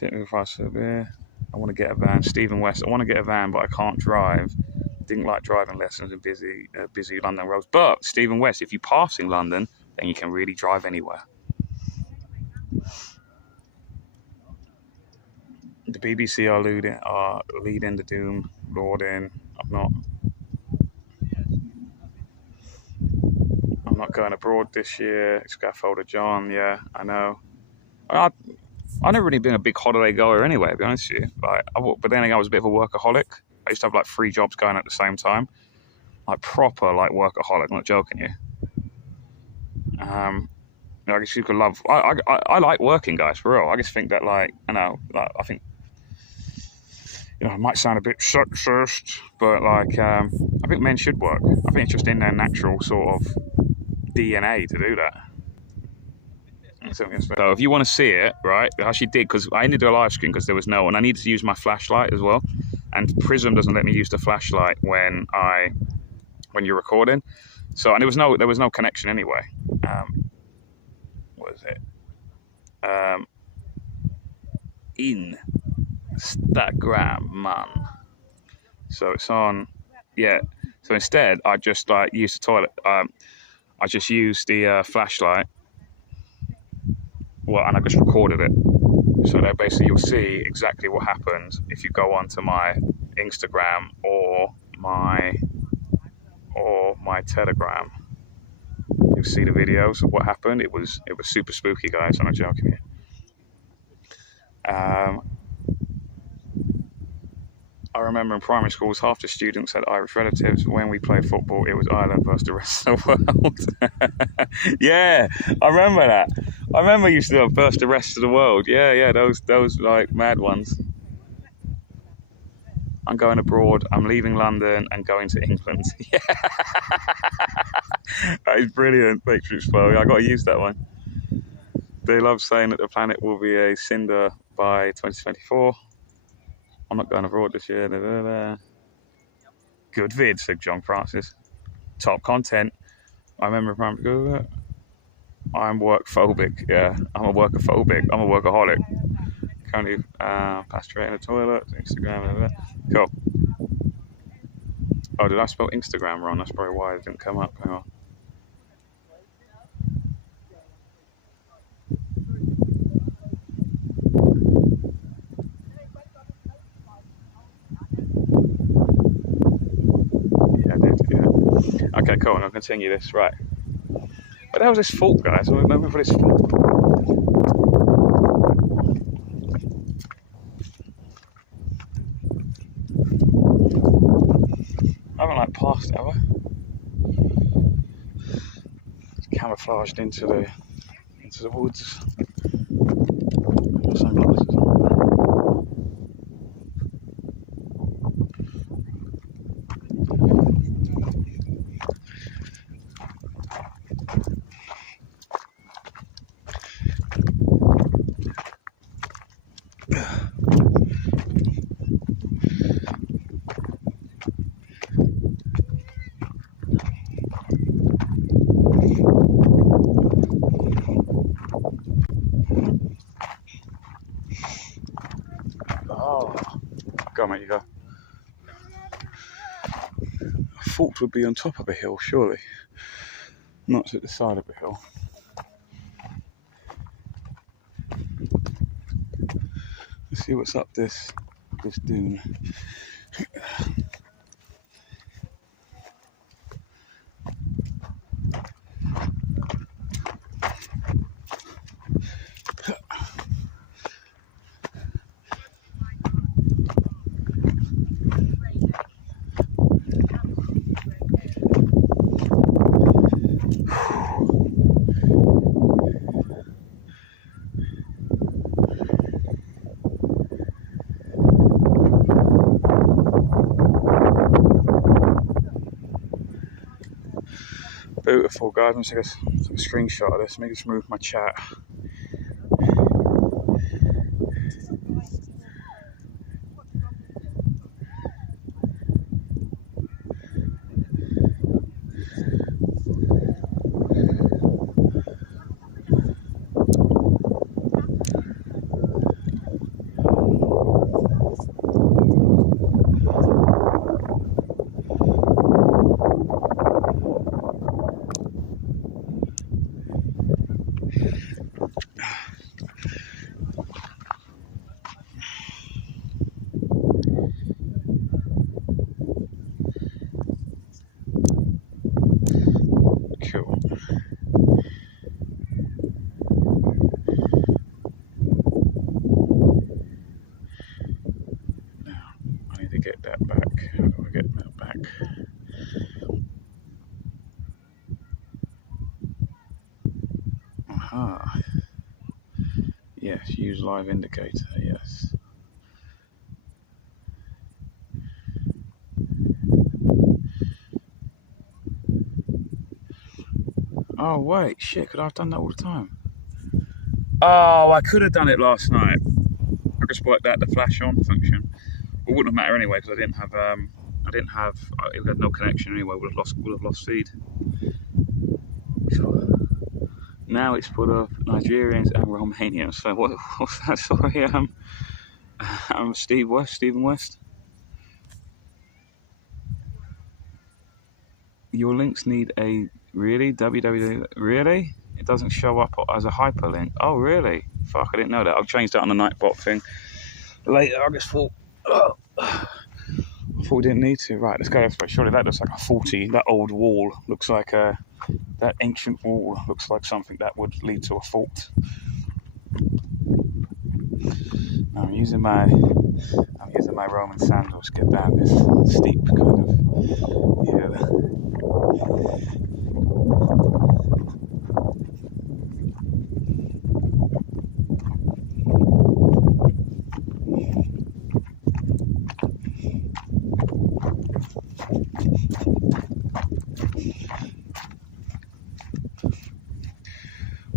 I want to get a van. Stephen West, I want to get a van, but I can't drive. Didn't like driving lessons in busy London roads. But, Stephen West, if you're passing London, then you can really drive anywhere. The BBC are leading the doom lording. I'm not going abroad this year. Scaffolder John, yeah, I know. I've never really been a big holiday goer anyway, to be honest with you. But then I was a bit of a workaholic. I used to have like 3 jobs going at the same time. Like proper like workaholic, I'm not joking you. I guess you could love... I like working, guys, for real. I just think that I think... it might sound a bit sexist, but I think men should work. I think it's just in their natural sort of DNA to do that. So if you want to see it, right, I actually did, because I only do a live screen because there was no one. I needed to use my flashlight as well, and Prism doesn't let me use the flashlight when you're recording. So, and there was no connection anyway. What is it? Instagram, man. So it's on, yeah. So instead, I just used the toilet. I just used the flashlight, well, and I just recorded it. So that basically you'll see exactly what happens if you go onto my Instagram or my Telegram. You'll see the videos of what happened. It was super spooky, guys. I'm not joking here. I remember in primary schools, half the students had Irish relatives. When we played football, it was Ireland versus the rest of the world. Yeah, I remember that. I remember you still versus the rest of the world. Yeah, those like mad ones. I'm going abroad. I'm leaving London and going to England. Yeah, that is brilliant. Matrix flow. I got to use that one. They love saying that the planet will be a cinder by 2024. I'm not going abroad this year. Good vid, said John Francis. Top content. I remember I'm work-phobic. Yeah, I'm a workophobic. I'm a workaholic. Currently pasturing in the toilet. Instagram. Cool. Oh, did I spell Instagram wrong? That's probably why it didn't come up. Hang on. Yeah, I did. Yeah. Okay, cool. I'm gonna continue this. Right. But that was his fault, guys. I remember for his fault. I haven't like passed it, have I? It's camouflaged into the woods. Sunglasses on. Oh, go mate, you go. I thought would be on top of a hill, surely. Not at the side of the hill. Let's see what's up this dune. Beautiful, guys. Let me take a screenshot of this. Let me just move my chat. Cool. Now, I need to get that back. How do I get that back? Aha. Yes, use live indicator, yes. Oh, wait, shit, could I have done that all the time? Oh, I could have done it last night. I just worked out the flash on function. It wouldn't have mattered anyway because it had no connection anyway. Would have lost feed. So, now it's put up Nigerians and Romanians. So what's that? Sorry, I'm Stephen West. Your links need a Really? www. Really? It doesn't show up as a hyperlink. Oh, really? Fuck, I didn't know that. I'll change that on the Nightbot thing later. I just thought. Oh, I thought we didn't need to. Right, let's go this way. Surely that looks like a 40. That old wall looks like a. That ancient wall looks like something that would lead to a fort. I'm using my Roman sandals to get down this steep kind of hill.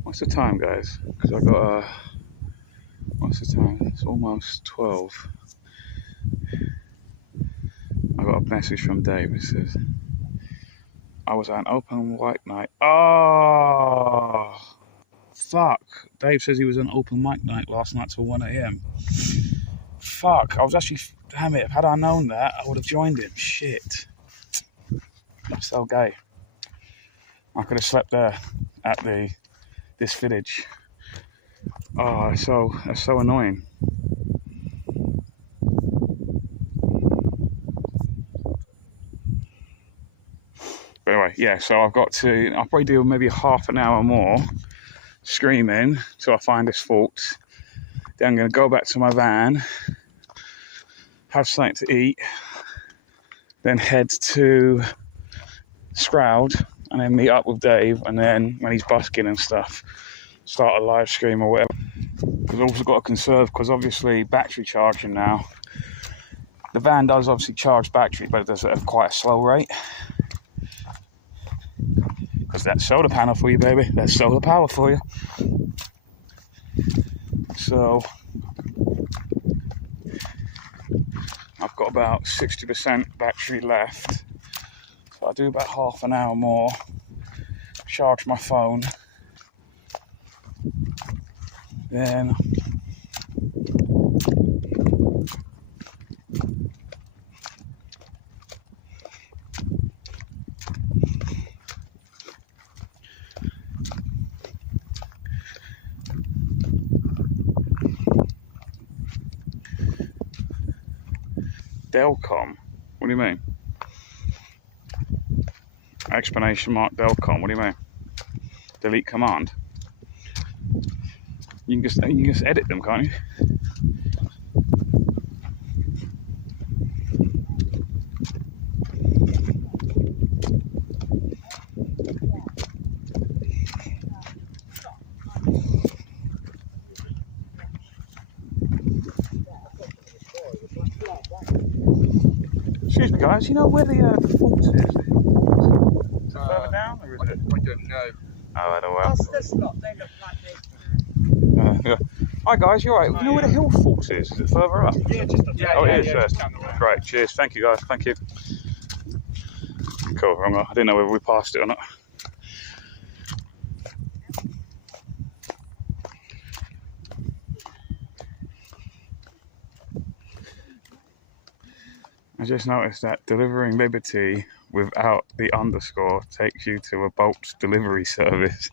What's the time, guys? Because I got what's the time? It's almost 12. I got a message from Dave. It says, I was at an open mic night. Oh, fuck. Dave says he was at an open mic night last night till 1 a.m. Fuck. I was actually, damn it, had I known that, I would have joined him. Shit. I'm so gay. I could have slept there at this village. Oh, that's so annoying. But anyway, yeah, so I'll probably do maybe half an hour more screaming till I find this fort. Then I'm going to go back to my van, have something to eat, then head to Stroud, and then meet up with Dave, and then when he's busking and stuff, start a live stream or whatever. Because I've also got to conserve, because obviously battery charging now. The van does obviously charge battery, but it does it at quite a slow rate. Because that's solar panel for you, baby. That's solar power for you. So I've got about 60% battery left. So I'll do about half an hour more, charge my phone, then Delcom. What do you mean? Explanation mark Delcom. What do you mean? Delete command. You can just edit them, can't you? Excuse me, guys. You know where the fort is? Is it further down, or is it? I don't know. Oh, I don't know. That's not. They look like this. Yeah. Hi guys, you alright? You know where the hill fort is? Is it further up? Yeah, just up there. Oh, it is, yeah, yes. just down the road. Great, cheers. Thank you guys, thank you. Cool, I didn't know whether we passed it or not. I just noticed that delivering liberty without the underscore takes you to a Bolt delivery service.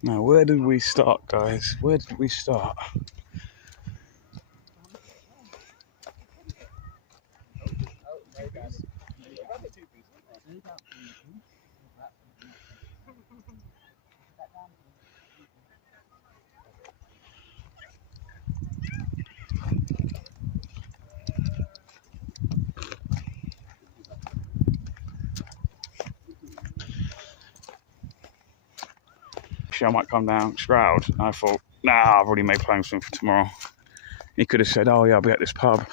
Now, where did we start, guys? Where did we start? I might come down Stroud. And I thought, nah, I've already made plans for tomorrow. He could have said, oh yeah, I'll be at this pub.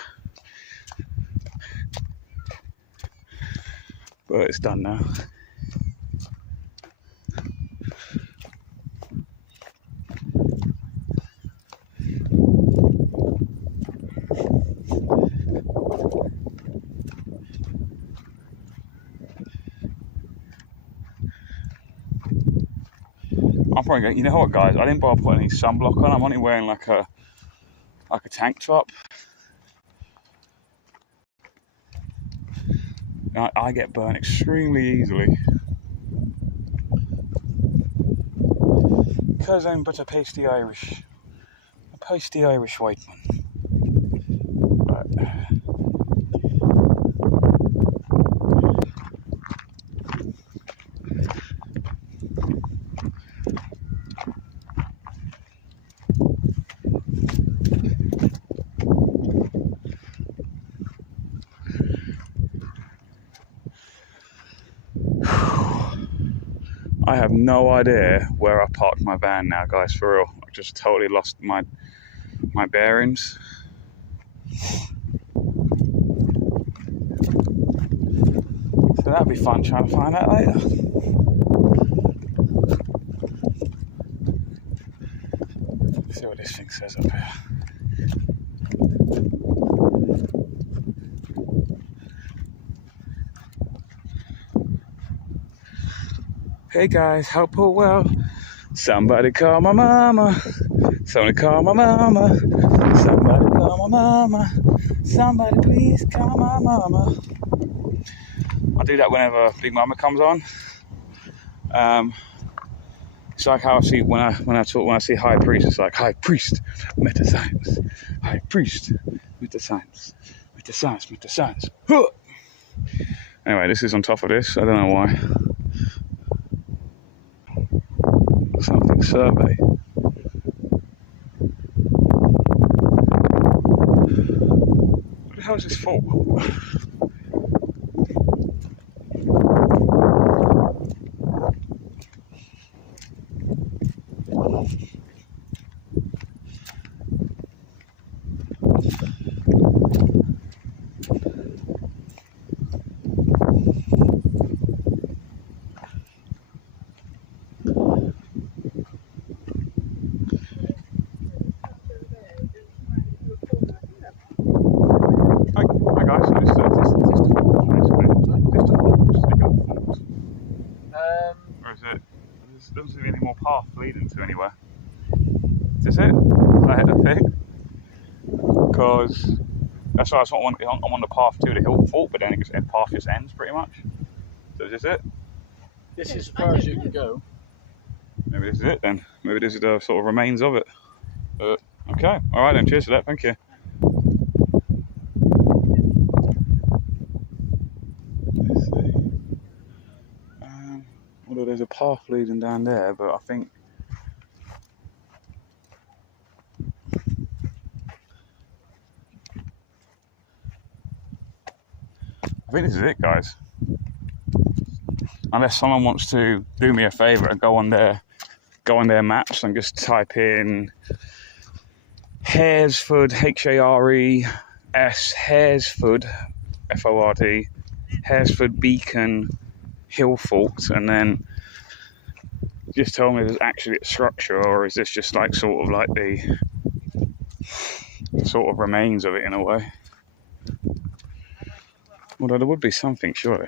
But it's done now. probably going, you know what, guys? I didn't bother putting any sunblock on. I'm only wearing like a tank top. I get burnt extremely easily. Because I'm but a pasty Irish white man. But, I have no idea where I parked my van now, guys, for real. I just totally lost my bearings. So that'd be fun trying to find out later. Let's see what this thing says up here. Hey guys, hope all well. Somebody call my mama. Somebody call my mama. Somebody call my mama. Somebody please call my mama. I do that whenever Big Mama comes on. It's like how I see when I see High Priest. It's like High Priest, meta science. High Priest, meta science. Meta science, meta science. Huh! Anyway, this is on top of this. I don't know why. Something survey. What the hell is this for? Doesn't see any more path leading to anywhere. Is this it? I had a thing. Because that's why I'm on the path to the hill fort, but then the path just ends pretty much. So is this it? This is as far as you can go. Maybe this is it then. Maybe this is the sort of remains of it. Okay, alright then, cheers for that, thank you. Let's see. Although there's a path leading down there, but I think this is it, guys. Unless someone wants to do me a favour and go on their maps and just type in Haresford, H-A-R-E-S, Haresford, F-O-R-D, Haresford Beacon Hill Fort, and then just tell me if there's actually a structure, or is this just like sort of like the sort of remains of it in a way. Although there would be something, surely.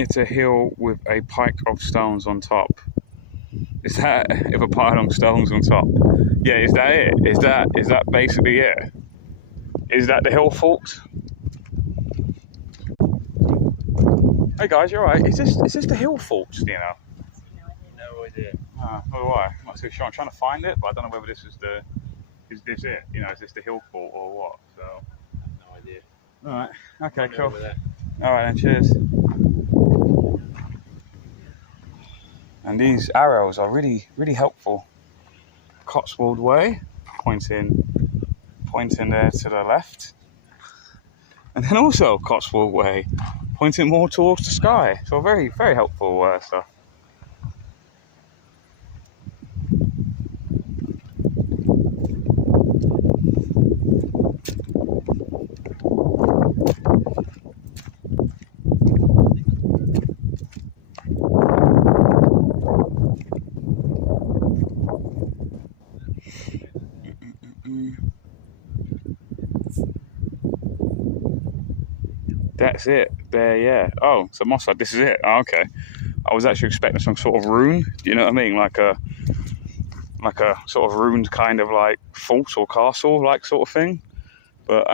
It's a hill with a pike of stones on top. Is that if a pile of stones on top? Yeah, is that it? Is that basically it? Is that the hill fort? Hey guys, you're right. Is this the hill fort? Do you know? No idea. Oh, why? I'm not too sure. I'm trying to find it, but I don't know whether this is this it? You know, is this the hill fort or what? So. No idea. All right. Okay. Cool. All right then. Cheers. And these arrows are really, really helpful. Cotswold Way, pointing there to the left. And then also Cotswold Way, pointing more towards the sky. So very, very helpful stuff. That's it. There, yeah. Oh, so Mossad, this is it. Oh, okay. I was actually expecting some sort of rune. Do you know what I mean? Like a sort of ruined kind of like fort or castle like sort of thing. But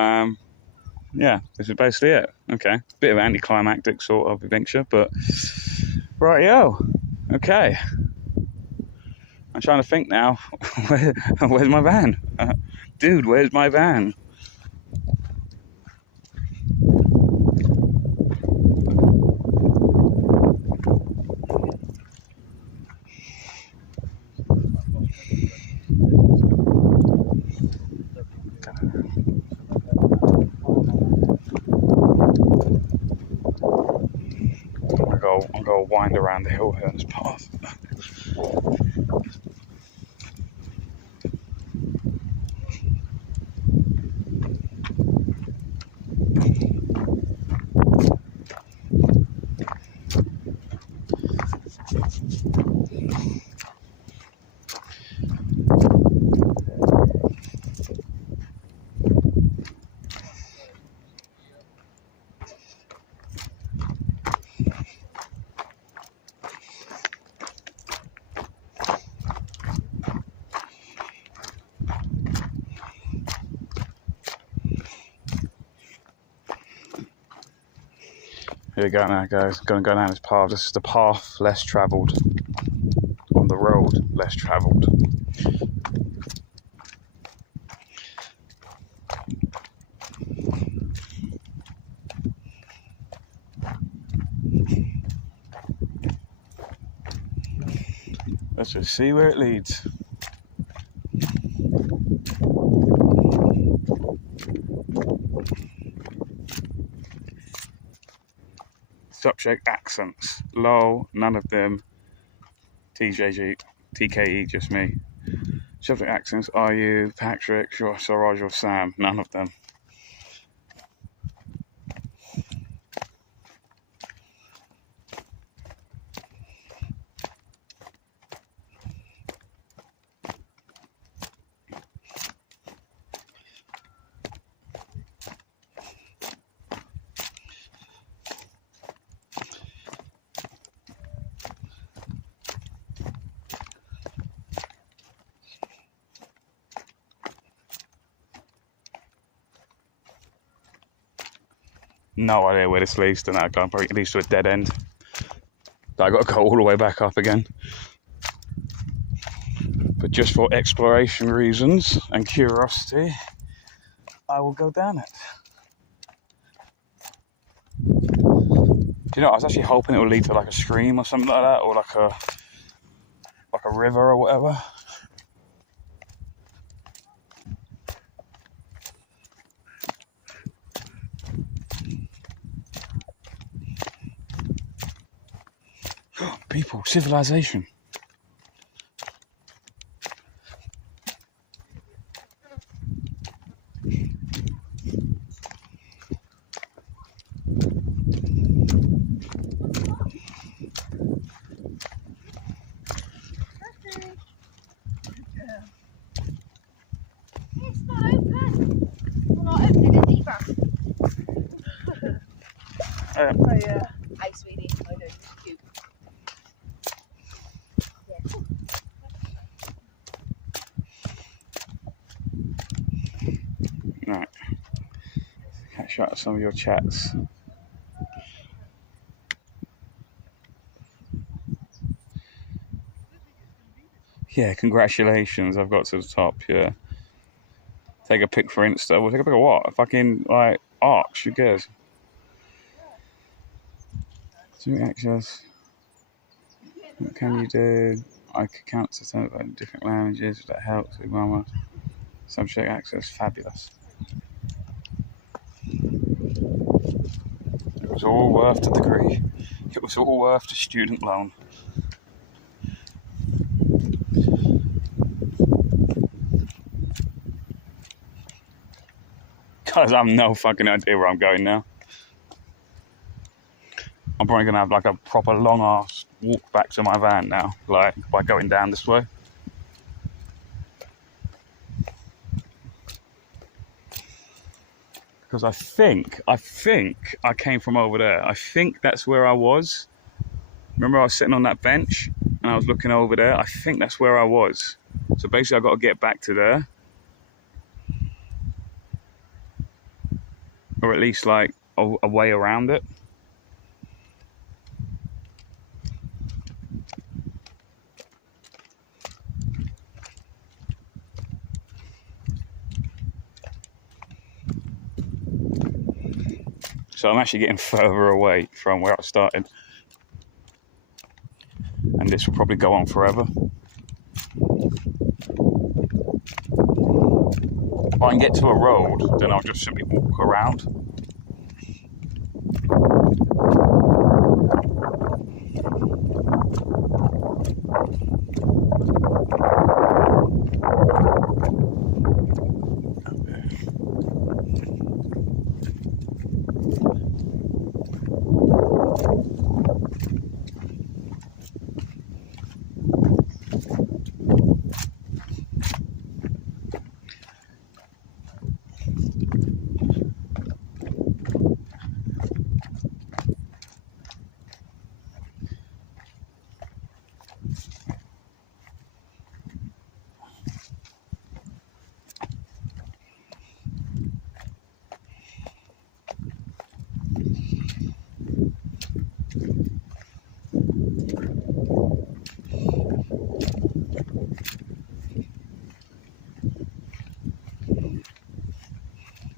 yeah, this is basically it. Okay, bit of anticlimactic sort of adventure, but right, okay. I'm trying to think now. Where's my van? Dude, where's my van? I'm gonna wind around the hill here on this path. Here we go now, guys. I'm gonna go down this path. This is the path less travelled. On the road less travelled. Let's just see where it leads. Subject accents. Lol, none of them. TJG, TKE, just me. Subject accents, are you Patrick, Soraj or Sam? None of them. No idea where this leads to now. It leads to a dead end. But I got to go all the way back up again. But just for exploration reasons and curiosity, I will go down it. Do you know, I was actually hoping it would lead to like a stream or something like that, or like a river or whatever. People, civilization. It's not open. We're not opening it either. Oh yeah. Hi, sweetie. I know you're cute. Right. Catch up some of your chats. Yeah, congratulations. I've got to the top, yeah. Take a pic for Insta. Well, take a pic of what? A fucking, like, arcs, who cares? Do access. What can you do? I could count to some different languages. That helps with mama. Subject access, fabulous. It was all worth the degree. It was all worth the student loan. Guys, I have no fucking idea where I'm going now. I'm probably going to have like a proper long ass walk back to my van now, like by going down this way. Because I think I came from over there. I think that's where I was. Remember I was sitting on that bench and I was looking over there? I think that's where I was. So basically I've got to get back to there. Or at least like a way around it. So I'm actually getting further away from where I started. And this will probably go on forever. If I can get to a road, then I'll just simply walk around.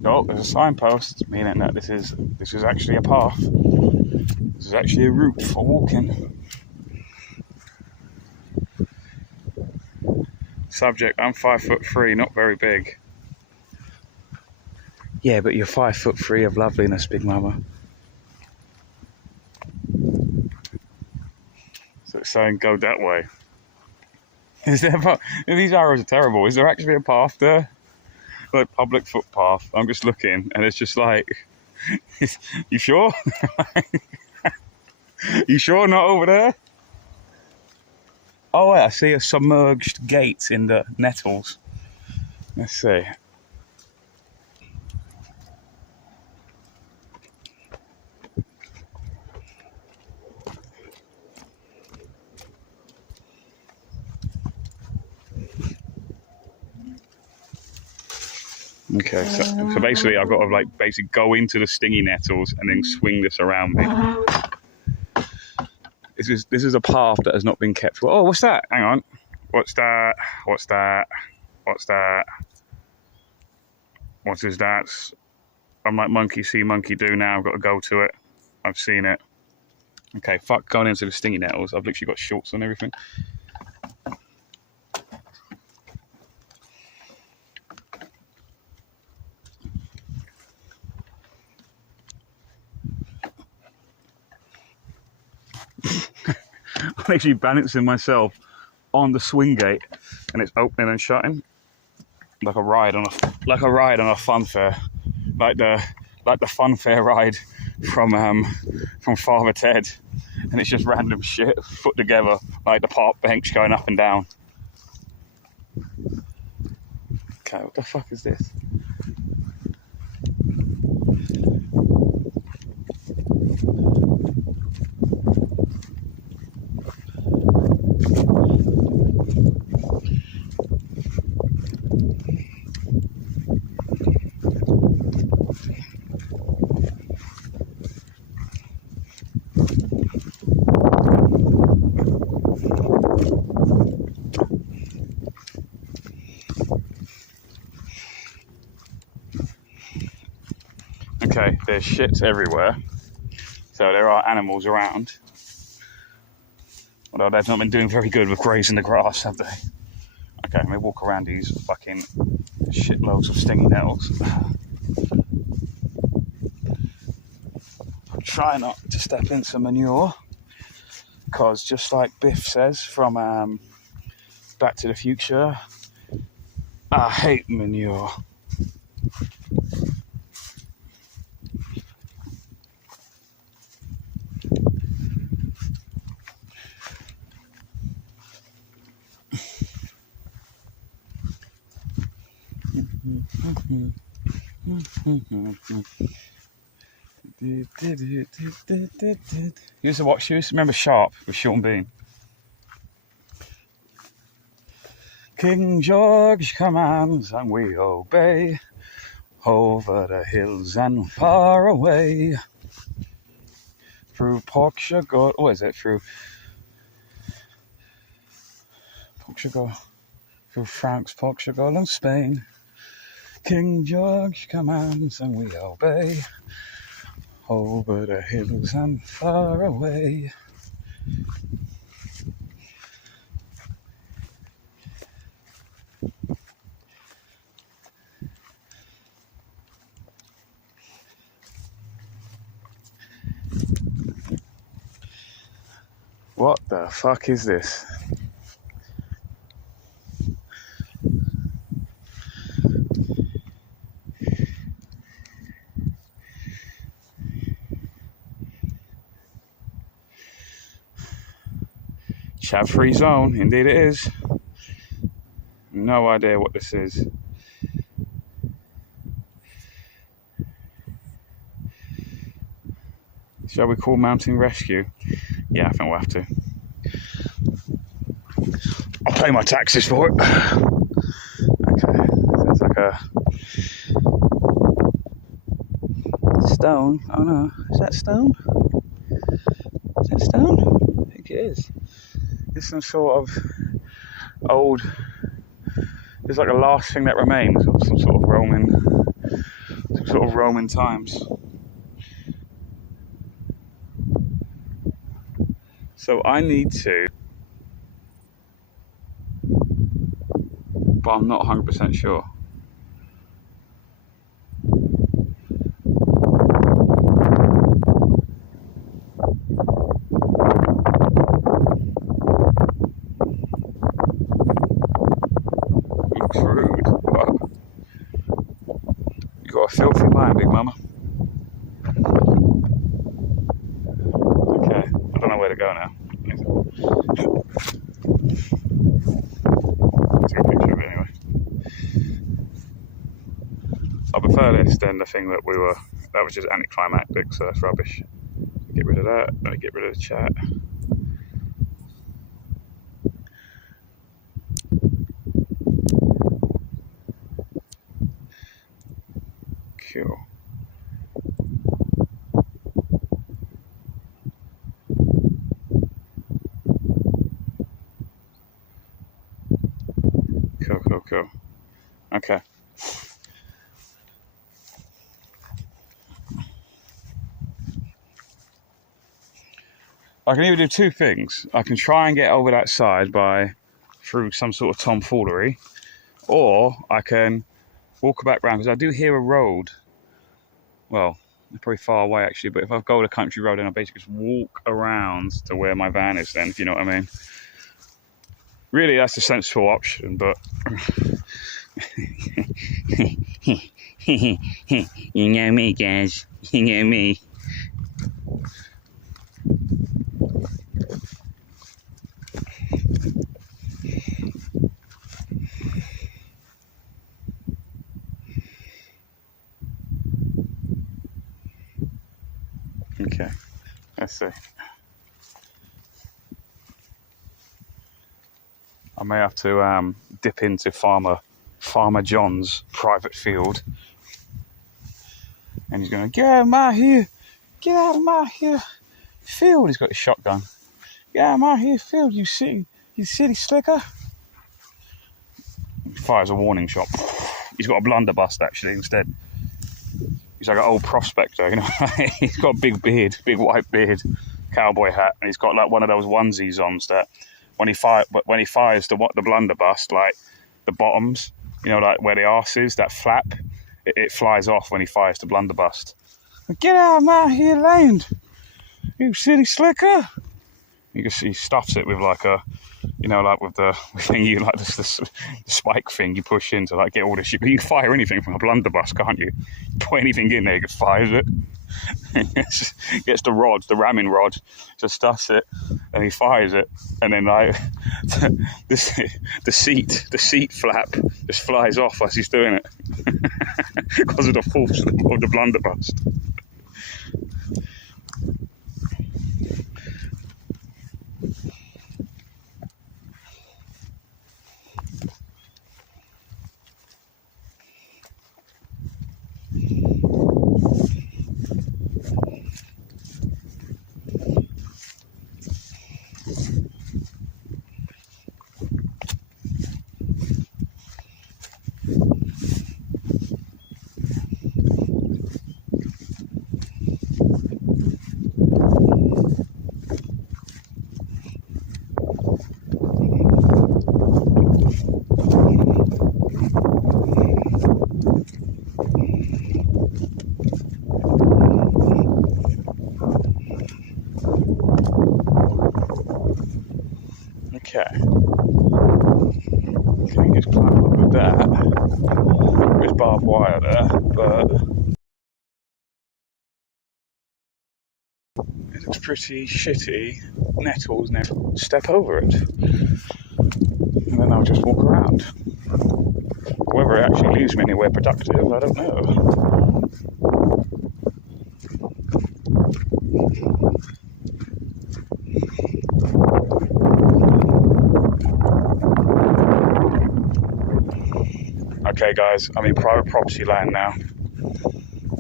Oh, there's a signpost meaning that this is actually a path. This is actually a route for walking. Subject: I'm 5'3", not very big. Yeah, but you're 5'3" of loveliness, Big Mama. So it's saying go that way. Is there? These arrows are terrible. Is there actually a path there? Like public footpath. I'm just looking, and it's just like, you sure? You sure not over there? Oh wait, I see a submerged gate in the nettles. Let's see. Okay, so basically I've got to like basically go into the stingy nettles and then swing this around me. This is a path that has not been kept well. Oh, what's that? Hang on. What's that? What's that? What's that? What is that? I'm like monkey see, monkey do now. I've got to go to it. I've seen it. Okay, fuck going into the stingy nettles. I've literally got shorts on everything. I'm actually balancing myself on the swing gate, and it's opening and shutting like a ride on a fun fair, like the fun fair ride from Father Ted, and it's just random shit put together like the park bench going up and down. Okay, what the fuck is this? Okay, there's shit everywhere, so there are animals around. Although they've not been doing very good with grazing the grass, have they? Okay, let me walk around these fucking shitloads of stingy nettles. Try not to step in some manure, because just like Biff says from Back to the Future, I hate manure. You used to watch, you used to remember Sharp with Sean Bean. King George commands and we obey, over the hills and far away, through Portugal, what is it, through Portugal, through France, Portugal and Spain. King George commands and we obey, over the hills and far away. What the fuck is this? Chat-free zone, indeed it is. No idea what this is. Shall we call mountain rescue? Yeah, I think we'll have to. I'll pay my taxes for it. Okay, that's like a stone. Oh no, is that stone? Is that stone? I think it is. It's some sort of old. It's like the last thing that remains of some sort of Roman times. So I need to, but I'm not 100% sure. Looks rude. What? You got a filthy mind, big mama. Okay, I don't know where to go now. Take a picture of it anyway. I prefer this than the thing that that was just anticlimactic, so that's rubbish. Get rid of that, let me get rid of the chat. Cool. Cool. Okay. I can either do two things. I can try and get over that side through some sort of tomfoolery, or I can walk back round, because I do hear a road. Well, they're probably far away actually, but if I go to a country road, then I basically just walk around to where my van is then, if you know what I mean. Really, that's a sensible option, but... You know me, guys. You know me. Okay, let's see. I may have to dip into Farmer John's private field, and he's going to get out of my here, field. He's got his shotgun. Get out of my here, field, you city slicker. He fires a warning shot. He's got a blunderbuss actually instead. He's like an old prospector, you know. He's got a big beard, big white beard, cowboy hat, and he's got like one of those onesies on that when he fires the blunderbuss, like the bottoms, you know, like where the arse is, that flap, it flies off when he fires the blunderbuss. Get out of my here land, you city slicker. He stuffs it with like a, you know, like with the thing you like the spike thing you push in to like get all the shit. But you can fire anything from a blunderbuss, can't you? Put anything in there, it fires it. Gets the rod, the ramming rod, just stuffs it, and he fires it, and then like the seat flap just flies off as he's doing it. because of the force of the blunderbuss. Okay. Can just climb up with that. There's barbed wire there, but it looks pretty shitty. Nettles and everything. Step over it. And then I'll just walk around. Whether it actually leaves me anywhere productive, I don't know. Okay guys, I'm in private property land now.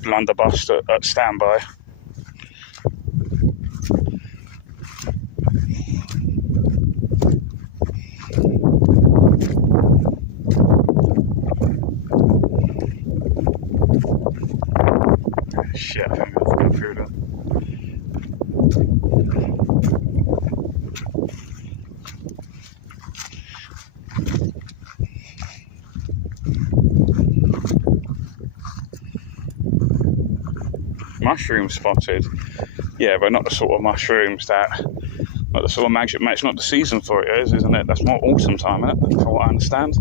Blunderbuss at standby. Shit, I think I'm going through that. Mushrooms spotted. Yeah, but not the sort of mushrooms that, not the sort of magic match, not the season for it is, isn't it? That's more autumn time, isn't it? From what I understand.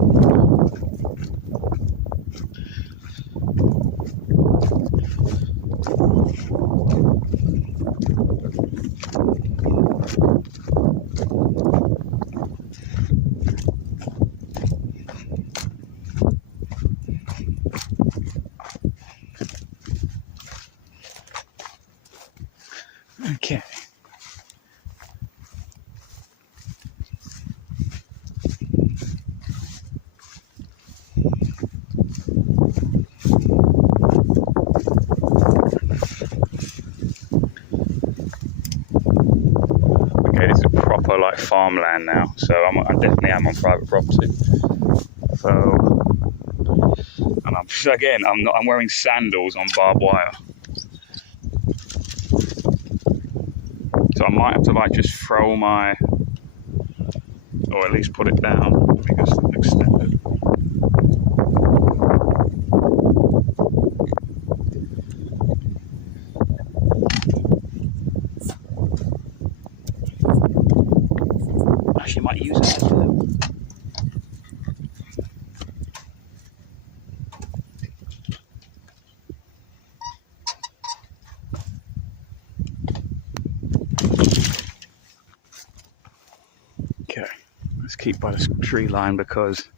Okay. Okay, this is proper like farmland now, so I definitely am on private property. So, and I'm wearing sandals on barbed wire. So I might have to like just throw my, or at least put it down. Let me just extend it. Actually, might use it. Okay, let's keep by the tree line because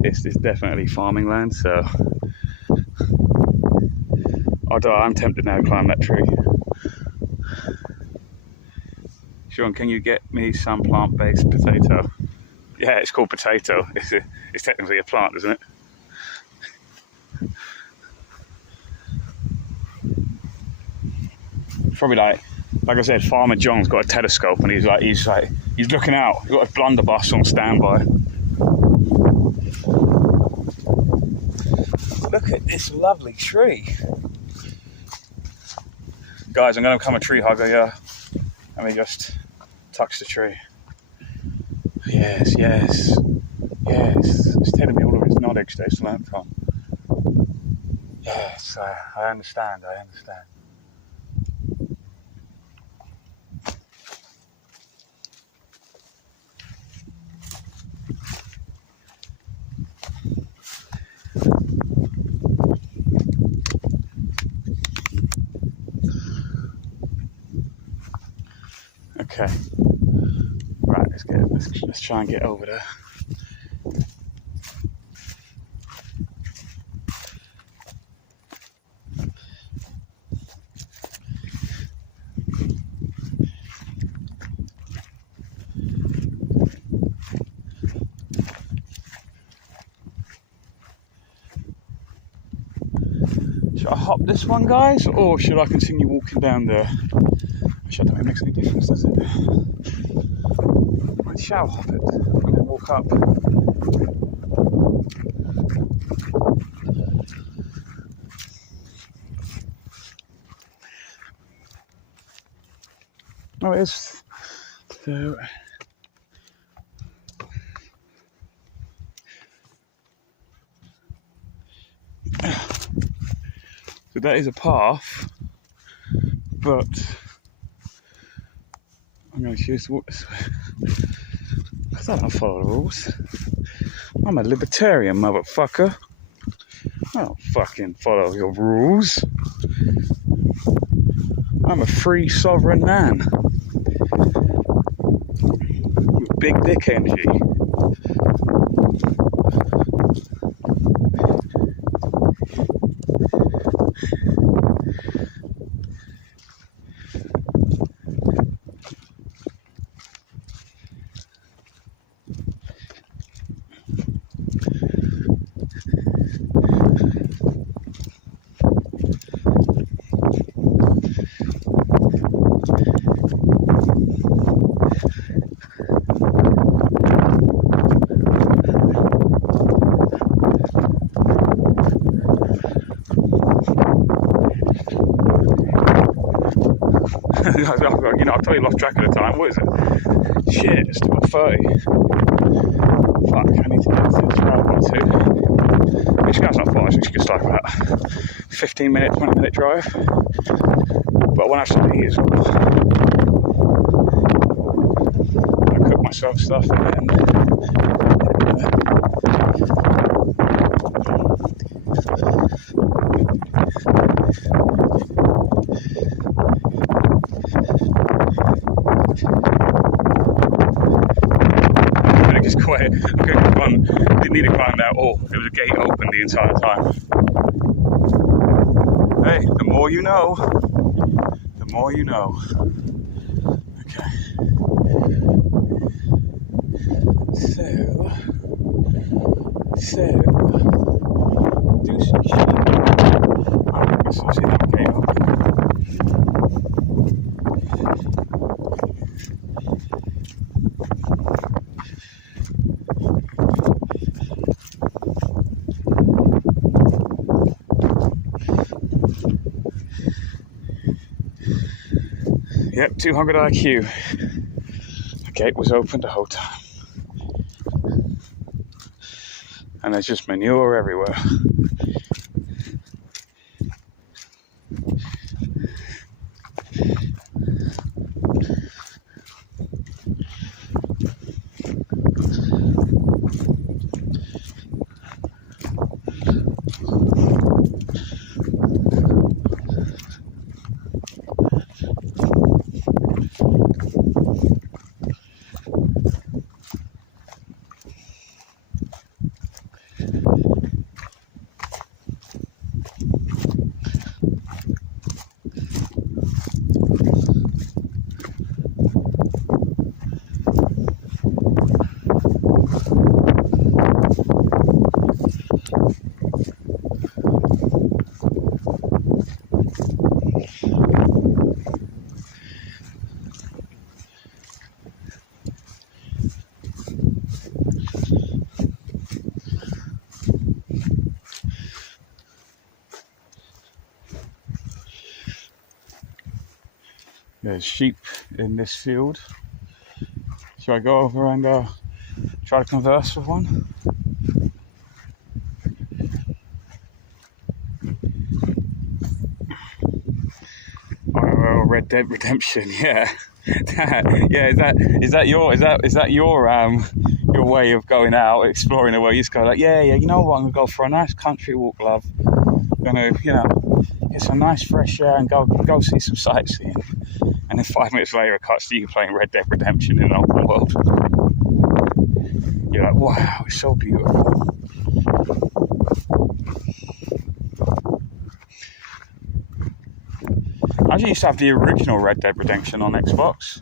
this is definitely farming land. So, although I'm tempted now to climb that tree. Sean, can you get me some plant-based potato? Yeah, it's called potato. It's technically a plant, isn't it? Probably like I said, Farmer John's got a telescope and he's looking out. He's got a blunderbuss on standby. Look at this lovely tree. Guys, I'm going to become a tree hugger, yeah. Let me just touch the tree. Yes, yes, yes. It's telling me all of its knowledge that it's learnt from. Yes, I understand, I understand. Okay, right, let's try and get over there. hop this one, guys, or should I continue walking down there? Actually, I don't think it makes any difference, does it? I shall hop it and then walk up. Oh, it is. So that is a path, but I'm going to choose to walk this way because I don't follow the rules. I'm a libertarian, motherfucker. I don't fucking follow your rules. I'm a free sovereign man with big dick energy. You know, I've totally lost track of the time. What is it? Shit, it's 12:30. Fuck, I need to get to Stroud 1-2. Which guy's not far, it's just like about 15 minute, 20 minute drive. But I won't have something to eat as well. I cook myself stuff and then didn't need to climb that all. There was a gate open the entire time. Hey, the more you know, the more you know. Okay. So do some shit. I guess I'll see that gate open. Yep, 200 IQ. The gate was open the whole time. And there's just manure everywhere. There's sheep in this field. Should I go over and try to converse with one? Oh, Red Dead Redemption, yeah. Yeah, is that your way of going out, exploring the world? You just go like, yeah, you know what, I'm gonna go for a nice country walk, love. I'm gonna, get some nice fresh air and go see some sightseeing. And then 5 minutes later, it cuts to you playing Red Dead Redemption in an open world. You're like, wow, it's so beautiful. I actually used to have the original Red Dead Redemption on Xbox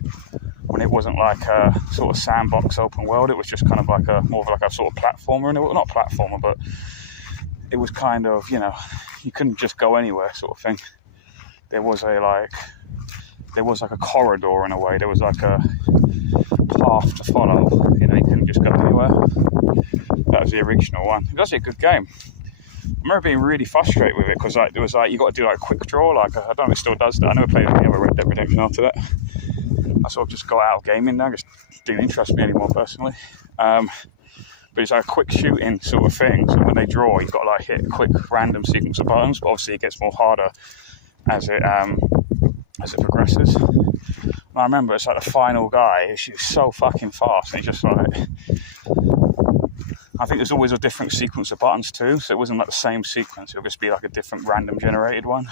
when it wasn't like a sort of sandbox open world. It was just kind of like more of a sort of platformer, and not platformer, but it was kind of, you know, you couldn't just go anywhere sort of thing. There was like a corridor in a way. There was like a path to follow. You know, you couldn't just go anywhere. That was the original one. It was actually a good game. I remember being really frustrated with it because like, it was like you got to do like quick draw. Like I don't know if it still does that. I never played any other Red Dead Redemption after that. I sort of just got out of gaming now. Just didn't interest me anymore personally. But it's like a quick shooting sort of thing. So when they draw, you've got to like hit a quick random sequence of buttons. But obviously it gets more harder as it progresses. And I remember it's like the final guy. She was so fucking fast. And he's just like, I think there's always a different sequence of buttons too. So it wasn't like the same sequence. It'll just be like a different random generated one.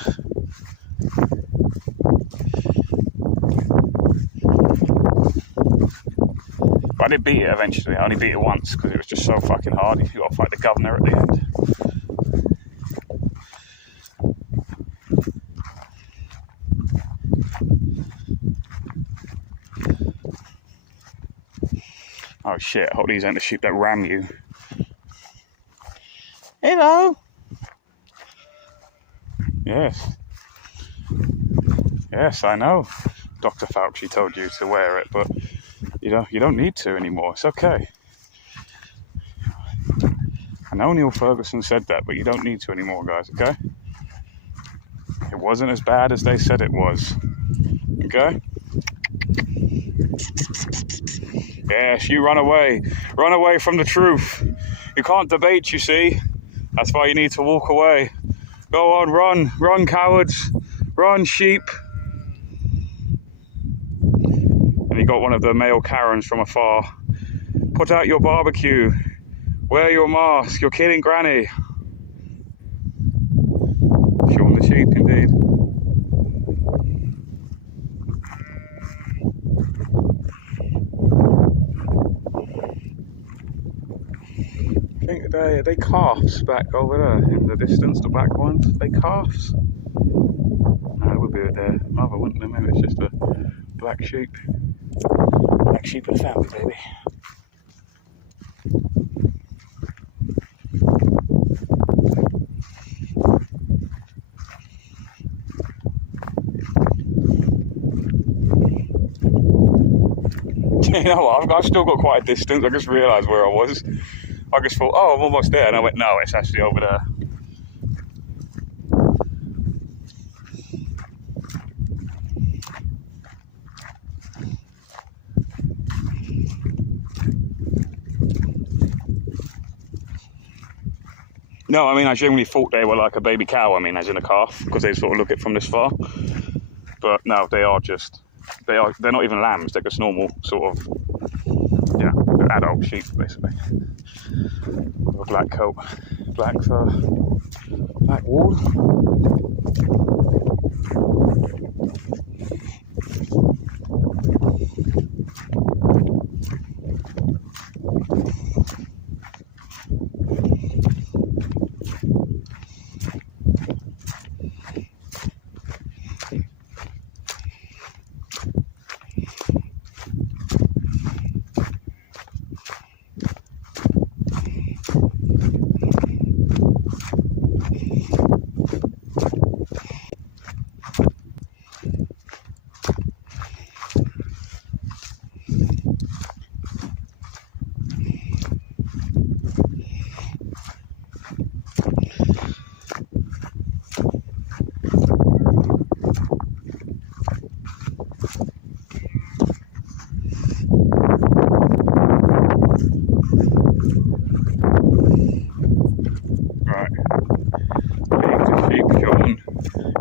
But I did beat it eventually. I only beat it once because it was just so fucking hard. You got to fight the governor at the end. Oh shit, I hope these aren't the sheep that ram you. Hello! Yes. Yes, I know. Dr. Fauci told you to wear it, but you don't need to anymore. It's okay. I know Neil Ferguson said that, but you don't need to anymore, guys, okay? It wasn't as bad as they said it was. Okay? Yes, you run away. Run away from the truth. You can't debate, you see. That's why you need to walk away. Go on, run. Run, cowards. Run, sheep. And he got one of the male Karens from afar. Put out your barbecue. Wear your mask. You're killing Granny. Shaun the sheep, indeed. I think are they calves back over there in the distance, the back ones? Are they calves? No, it would be their mother, wouldn't they? Maybe it's just a black sheep. Black sheep of the family, baby. You know what, I've still got quite a distance. I just realised where I was. I just thought, oh, I'm almost there. And I went, no, it's actually over there. No, I mean, I genuinely thought they were like a baby cow, I mean, as in a calf, because they sort of look it from this far. But no, they're not even lambs, they're just normal sort of, they're adult sheep, basically. With a black coat, black fur, black wool.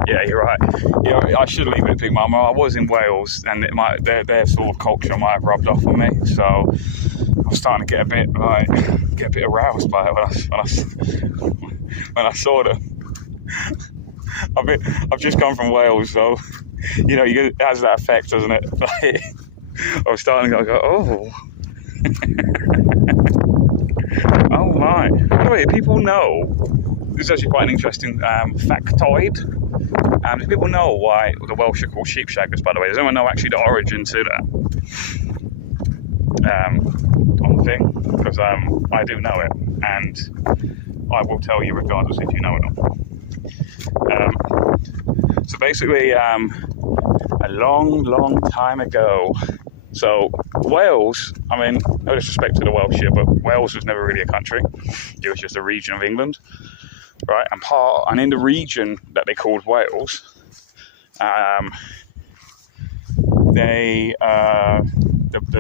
Yeah, you're right. Yeah, I should leave it at Big Mama. I was in Wales, and their sort of culture might have rubbed off on me. So I was starting to get a bit aroused by it when I saw them. I've just come from Wales, so it has that effect, doesn't it? I was starting to go, oh. Oh my. By the way, people know, this is actually quite an interesting factoid. Do people know why the Welsh are called sheep shaggers, by the way? Does anyone know actually the origin to that on the thing? Because I do know it. And I will tell you regardless if you know or not. So basically, a long time ago, so Wales, I mean, no disrespect to the Welsh here, but Wales was never really a country. It was just a region of England, right? And in the region that they called Wales, the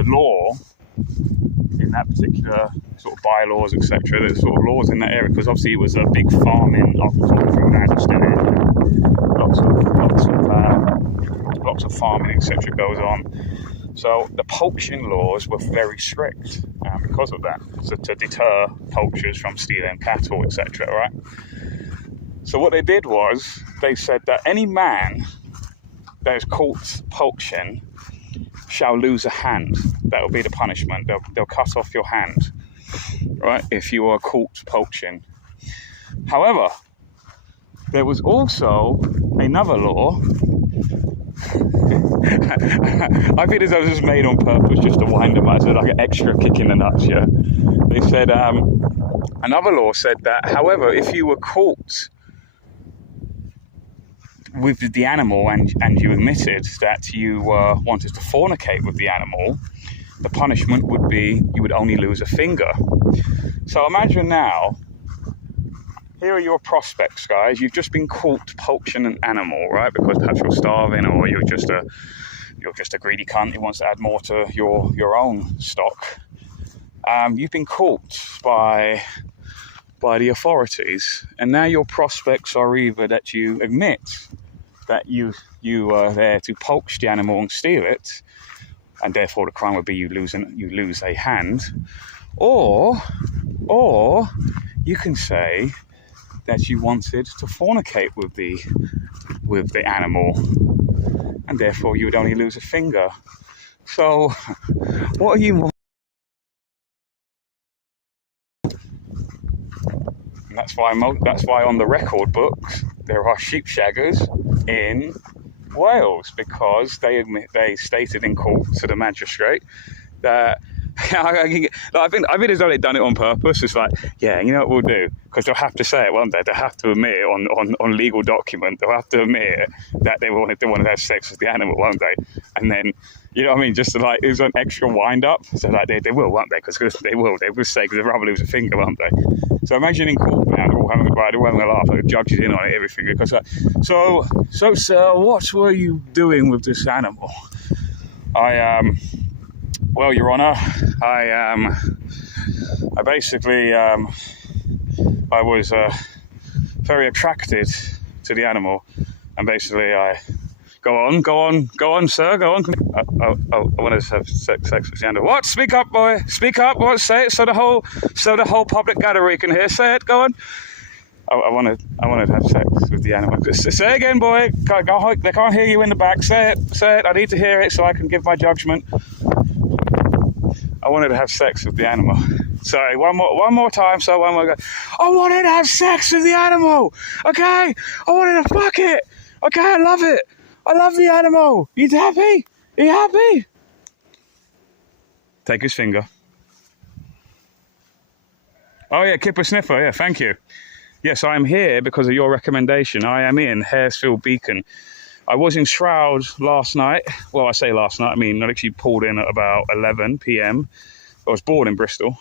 law in that particular sort of bylaws, etc., there's sort of laws in that area, because obviously it was a big farming agricultural land still. Lots of farming, etc., goes on. So the poaching laws were very strict because of that, so to deter poachers from stealing cattle, etc., right? So what they did was they said that any man that is caught poaching shall lose a hand. That will be the punishment. They'll cut off your hand, right, if you are caught poaching. However, there was also another law. I think this was just made on purpose just to wind them up, so like an extra kick in the nuts, yeah. They said, another law said that, however, if you were caught with the animal and you admitted that you wanted to fornicate with the animal, the punishment would be you would only lose a finger. So imagine now, here are your prospects, guys. You've just been caught poaching an animal, right? Because perhaps you're starving, or you're just a greedy cunt who wants to add more to your own stock. You've been caught by the authorities, and now your prospects are either that you admit that you are there to poach the animal and steal it, and therefore the crime would be you lose a hand, or you can say that you wanted to fornicate with the animal, and therefore you would only lose a finger. So, what are you? And that's why on the record books there are sheep shaggers in Wales, because they stated in court to the magistrate that. I think as though they've done it on purpose. It's like, yeah, you know what we'll do? Because they'll have to say it one day. They'll have to admit it on legal document. They'll have to admit that they wanted to have sex with the animal one day. And then, you know what I mean? Just to, like, it was an extra wind up. So like they will, won't they? Because they will say, because they'd rather lose a finger, won't they? So imagine in court now, they're all having a laugh. Like, the judge is in on it, everything. Because like, so sir, what were you doing with this animal? Well, Your Honour, I basically, I was very attracted to the animal, and basically I, go on, sir, go on. I wanted to have sex with the animal. What? Speak up, boy. Speak up. What? Say it so the whole public gallery can hear. Say it. Go on. I wanted to have sex with the animal. Say it again, boy. They can't hear you in the back. Say it. I need to hear it so I can give my judgment. I wanted to have sex with the animal. Sorry, one more time. So one more go. I wanted to have sex with the animal. Okay, I wanted to fuck it. Okay, I love it. I love the animal. You happy? Are you happy? Take his finger. Oh yeah, Kipper Sniffer. Yeah, thank you. Yes, I am here because of your recommendation. I am in Haresford Beacon. I was in Stroud last night. Well, I say last night, I mean, I actually pulled in at about 11 p.m. I was bored in Bristol,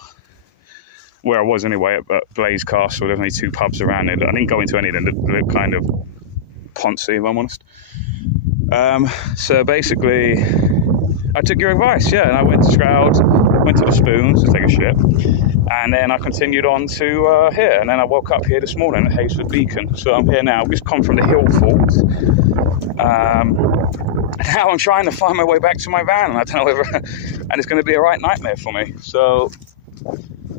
where I was anyway, at Blaze Castle. There's only 2 pubs around it. I didn't go into any of them. They're kind of poncy, if I'm honest. So basically, I took your advice, yeah, and I went to Stroud, went to the Spoons to take a shit, and then I continued on to here, and then I woke up here this morning at Haresford Beacon. So I'm here now. I've just come from the hill fort. Now I'm trying to find my way back to my van, and I don't know whether, and it's going to be a right nightmare for me. So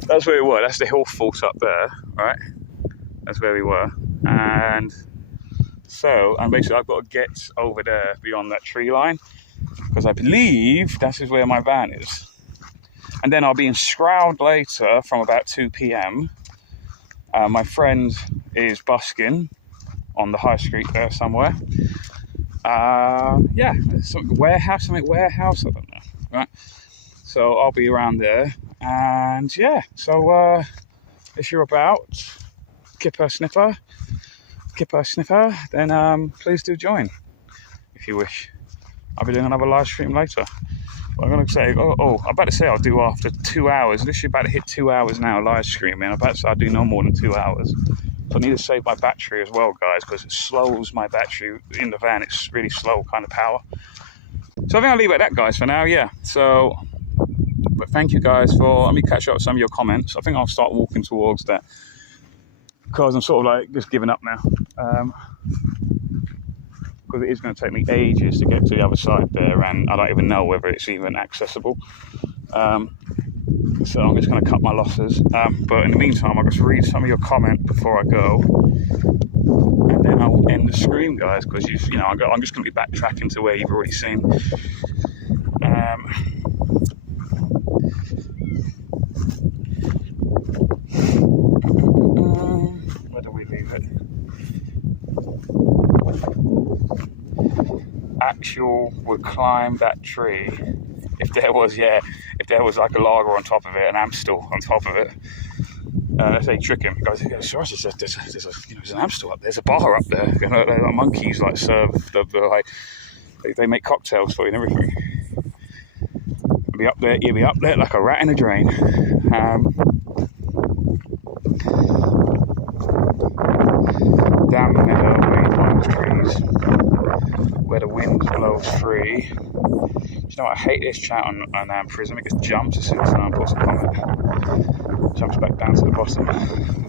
that's where we were. That's the hill fort up there, right? That's where we were, and basically I've got to get over there beyond that tree line, because I believe that is where my van is. And then I'll be in Stroud later from about 2 p.m. My friend is busking on the high street there somewhere. Yeah, some warehouse, I don't know, right? So I'll be around there, and yeah, so if you're about, Kipper Sniffer, then please do join if you wish. I'll be doing another live stream later. But I'm going to say, I'm about to say I'll do after 2 hours. Literally about to hit 2 hours now live streaming. I'm about to say I'll do no more than 2 hours. So I need to save my battery as well, guys, because it slows my battery in the van. It's really slow kind of power. So I think I'll leave it at that, guys, for now, yeah. So, but thank you guys for, let me catch up with some of your comments. I think I'll start walking towards that because I'm sort of like just giving up now. Because it is going to take me ages to get to the other side there, and I don't even know whether it's even accessible. So I'm just going to cut my losses. But in the meantime, I'll just read some of your comments before I go, and then I'll end the stream, guys, because you know I'm just going to be backtracking to where you've already seen. Where do we leave it? Actual would climb that tree if there was like a lager on top of it, an Amstel on top of it. Let's say trick him. He goes, yeah, sure, there's an Amstel up there. There's a bar up there. You know, like monkeys like serve they make cocktails for you and everything. You'll be up there like a rat in a drain. Down the meadow, where the trees, where the wind blows free. You know what, I hate this chat on Prism. It just jumps as soon as someone puts a comment. Jumps back down to the bottom of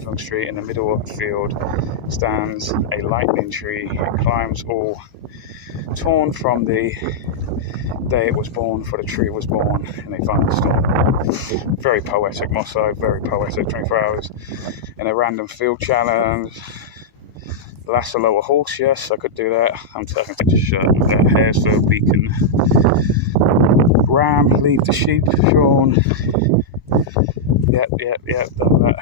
the street. In the middle of the field stands a lightning tree. It climbs all torn from the day it was born, for the tree was born in a thunderstorm. Very poetic motto, very poetic. 24 hours in a random field challenge. Lasso lower horse, yes, I could do that. I'm taking a shirt. Haresford, Beacon, Ram, leave the sheep, Sean. Yep, done that.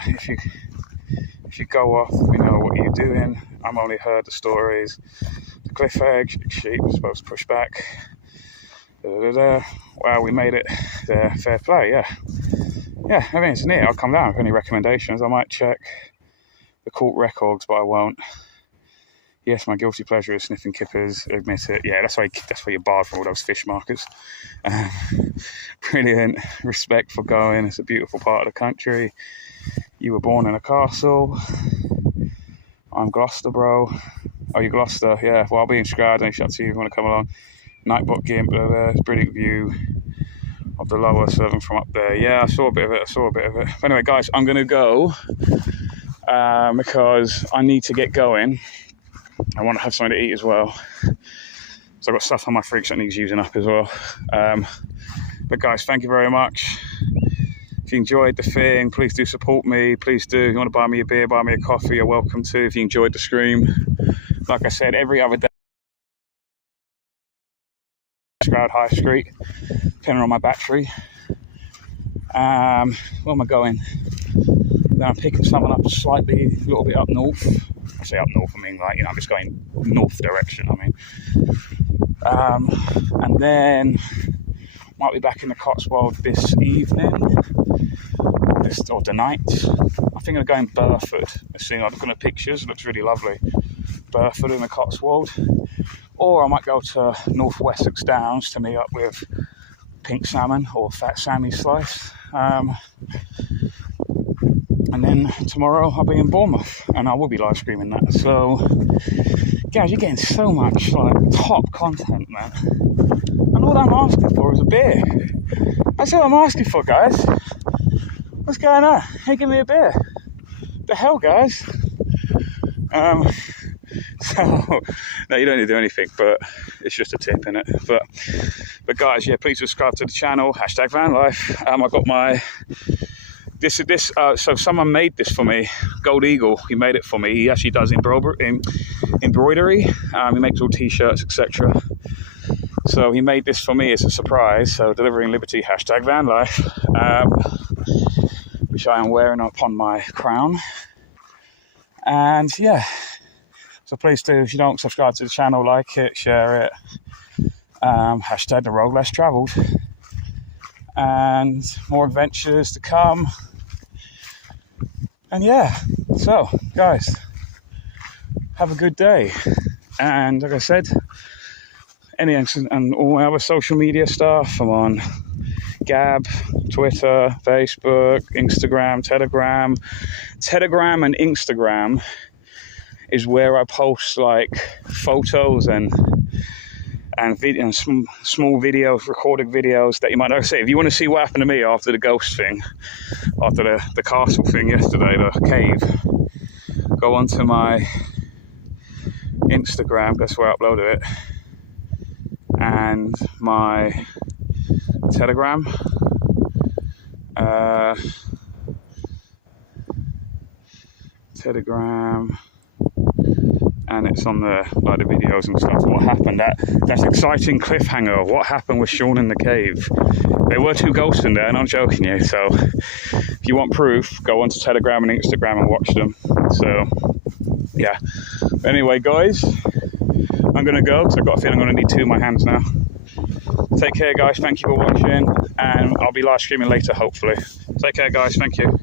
If you go off, we know what you're doing. I'm only heard the stories. The cliff edge, sheep was supposed to push back. Wow, we made it there. Fair play, yeah. Yeah, everything's neat. I'll come down with any recommendations. I might check the court records, but I won't. Yes, my guilty pleasure is sniffing kippers, admit it. Yeah, that's why you're barred from all those fish markers. Brilliant. Respect for going. It's a beautiful part of the country. You were born in a castle. I'm Gloucester, bro. Oh, you Gloucester? Yeah, well, I'll be in Stroud, and it's up to you if you want to come along. Nightbot Gimp, there's brilliant view of the lower Severn from up there. Yeah, I saw a bit of it. But anyway, guys, I'm going to go because I need to get going. I want to have something to eat as well. So I've got stuff on my fridge that needs using up as well. But guys, thank you very much. If you enjoyed the thing, please do support me. Please do. If you want to buy me a beer, buy me a coffee, you're welcome to. If you enjoyed the stream, like I said, every other day, Stroud High Street, depending on my battery. Where am I going? Then I'm picking someone up a little bit up north. I say up north, I mean like, I'm just going north direction, and then might be back in the Cotswold this evening, or tonight. I think I'm going Burford. I'm looking at pictures, it looks really lovely. Burford in the Cotswold. Or I might go to North Wessex Downs to meet up with Pink Salmon or Fat Sammy Slice. And then tomorrow I'll be in Bournemouth, and I will be live streaming that. So, guys, you're getting so much top content, man. And all I'm asking for is a beer. That's all I'm asking for, guys. What's going on? Hey, give me a beer. The hell, guys? So, no, you don't need to do anything, but it's just a tip, innit? But guys, yeah, please subscribe to the channel. #VanLife. I got my. So someone made this for me. Gold Eagle, he made it for me. He actually does embroidery. He makes all t-shirts, etc. So he made this for me as a surprise. So delivering liberty, #VanLife, which I am wearing upon my crown. And yeah, so please do, if you don't subscribe to the channel, like it, share it. #the road less travelled. And more adventures to come. And yeah, so guys, have a good day. And like I said, and all my other social media stuff, I'm on Gab, Twitter, Facebook, Instagram, Telegram and Instagram is where I post like photos and video and small videos, recorded videos that you might not see. If you want to see what happened to me after the ghost thing, after the castle thing yesterday, the cave, go onto my Instagram, that's where I uploaded it, and my Telegram. Telegram, and it's on the videos and stuff. What happened? That's exciting cliffhanger. What happened with Sean in the cave? There were 2 ghosts in there, and I'm joking you. So if you want proof, go onto Telegram and Instagram and watch them. So yeah. Anyway, guys, I'm gonna go because I've got a feeling I'm gonna need 2 of my hands now. Take care, guys. Thank you for watching, and I'll be live streaming later, hopefully. Take care, guys. Thank you.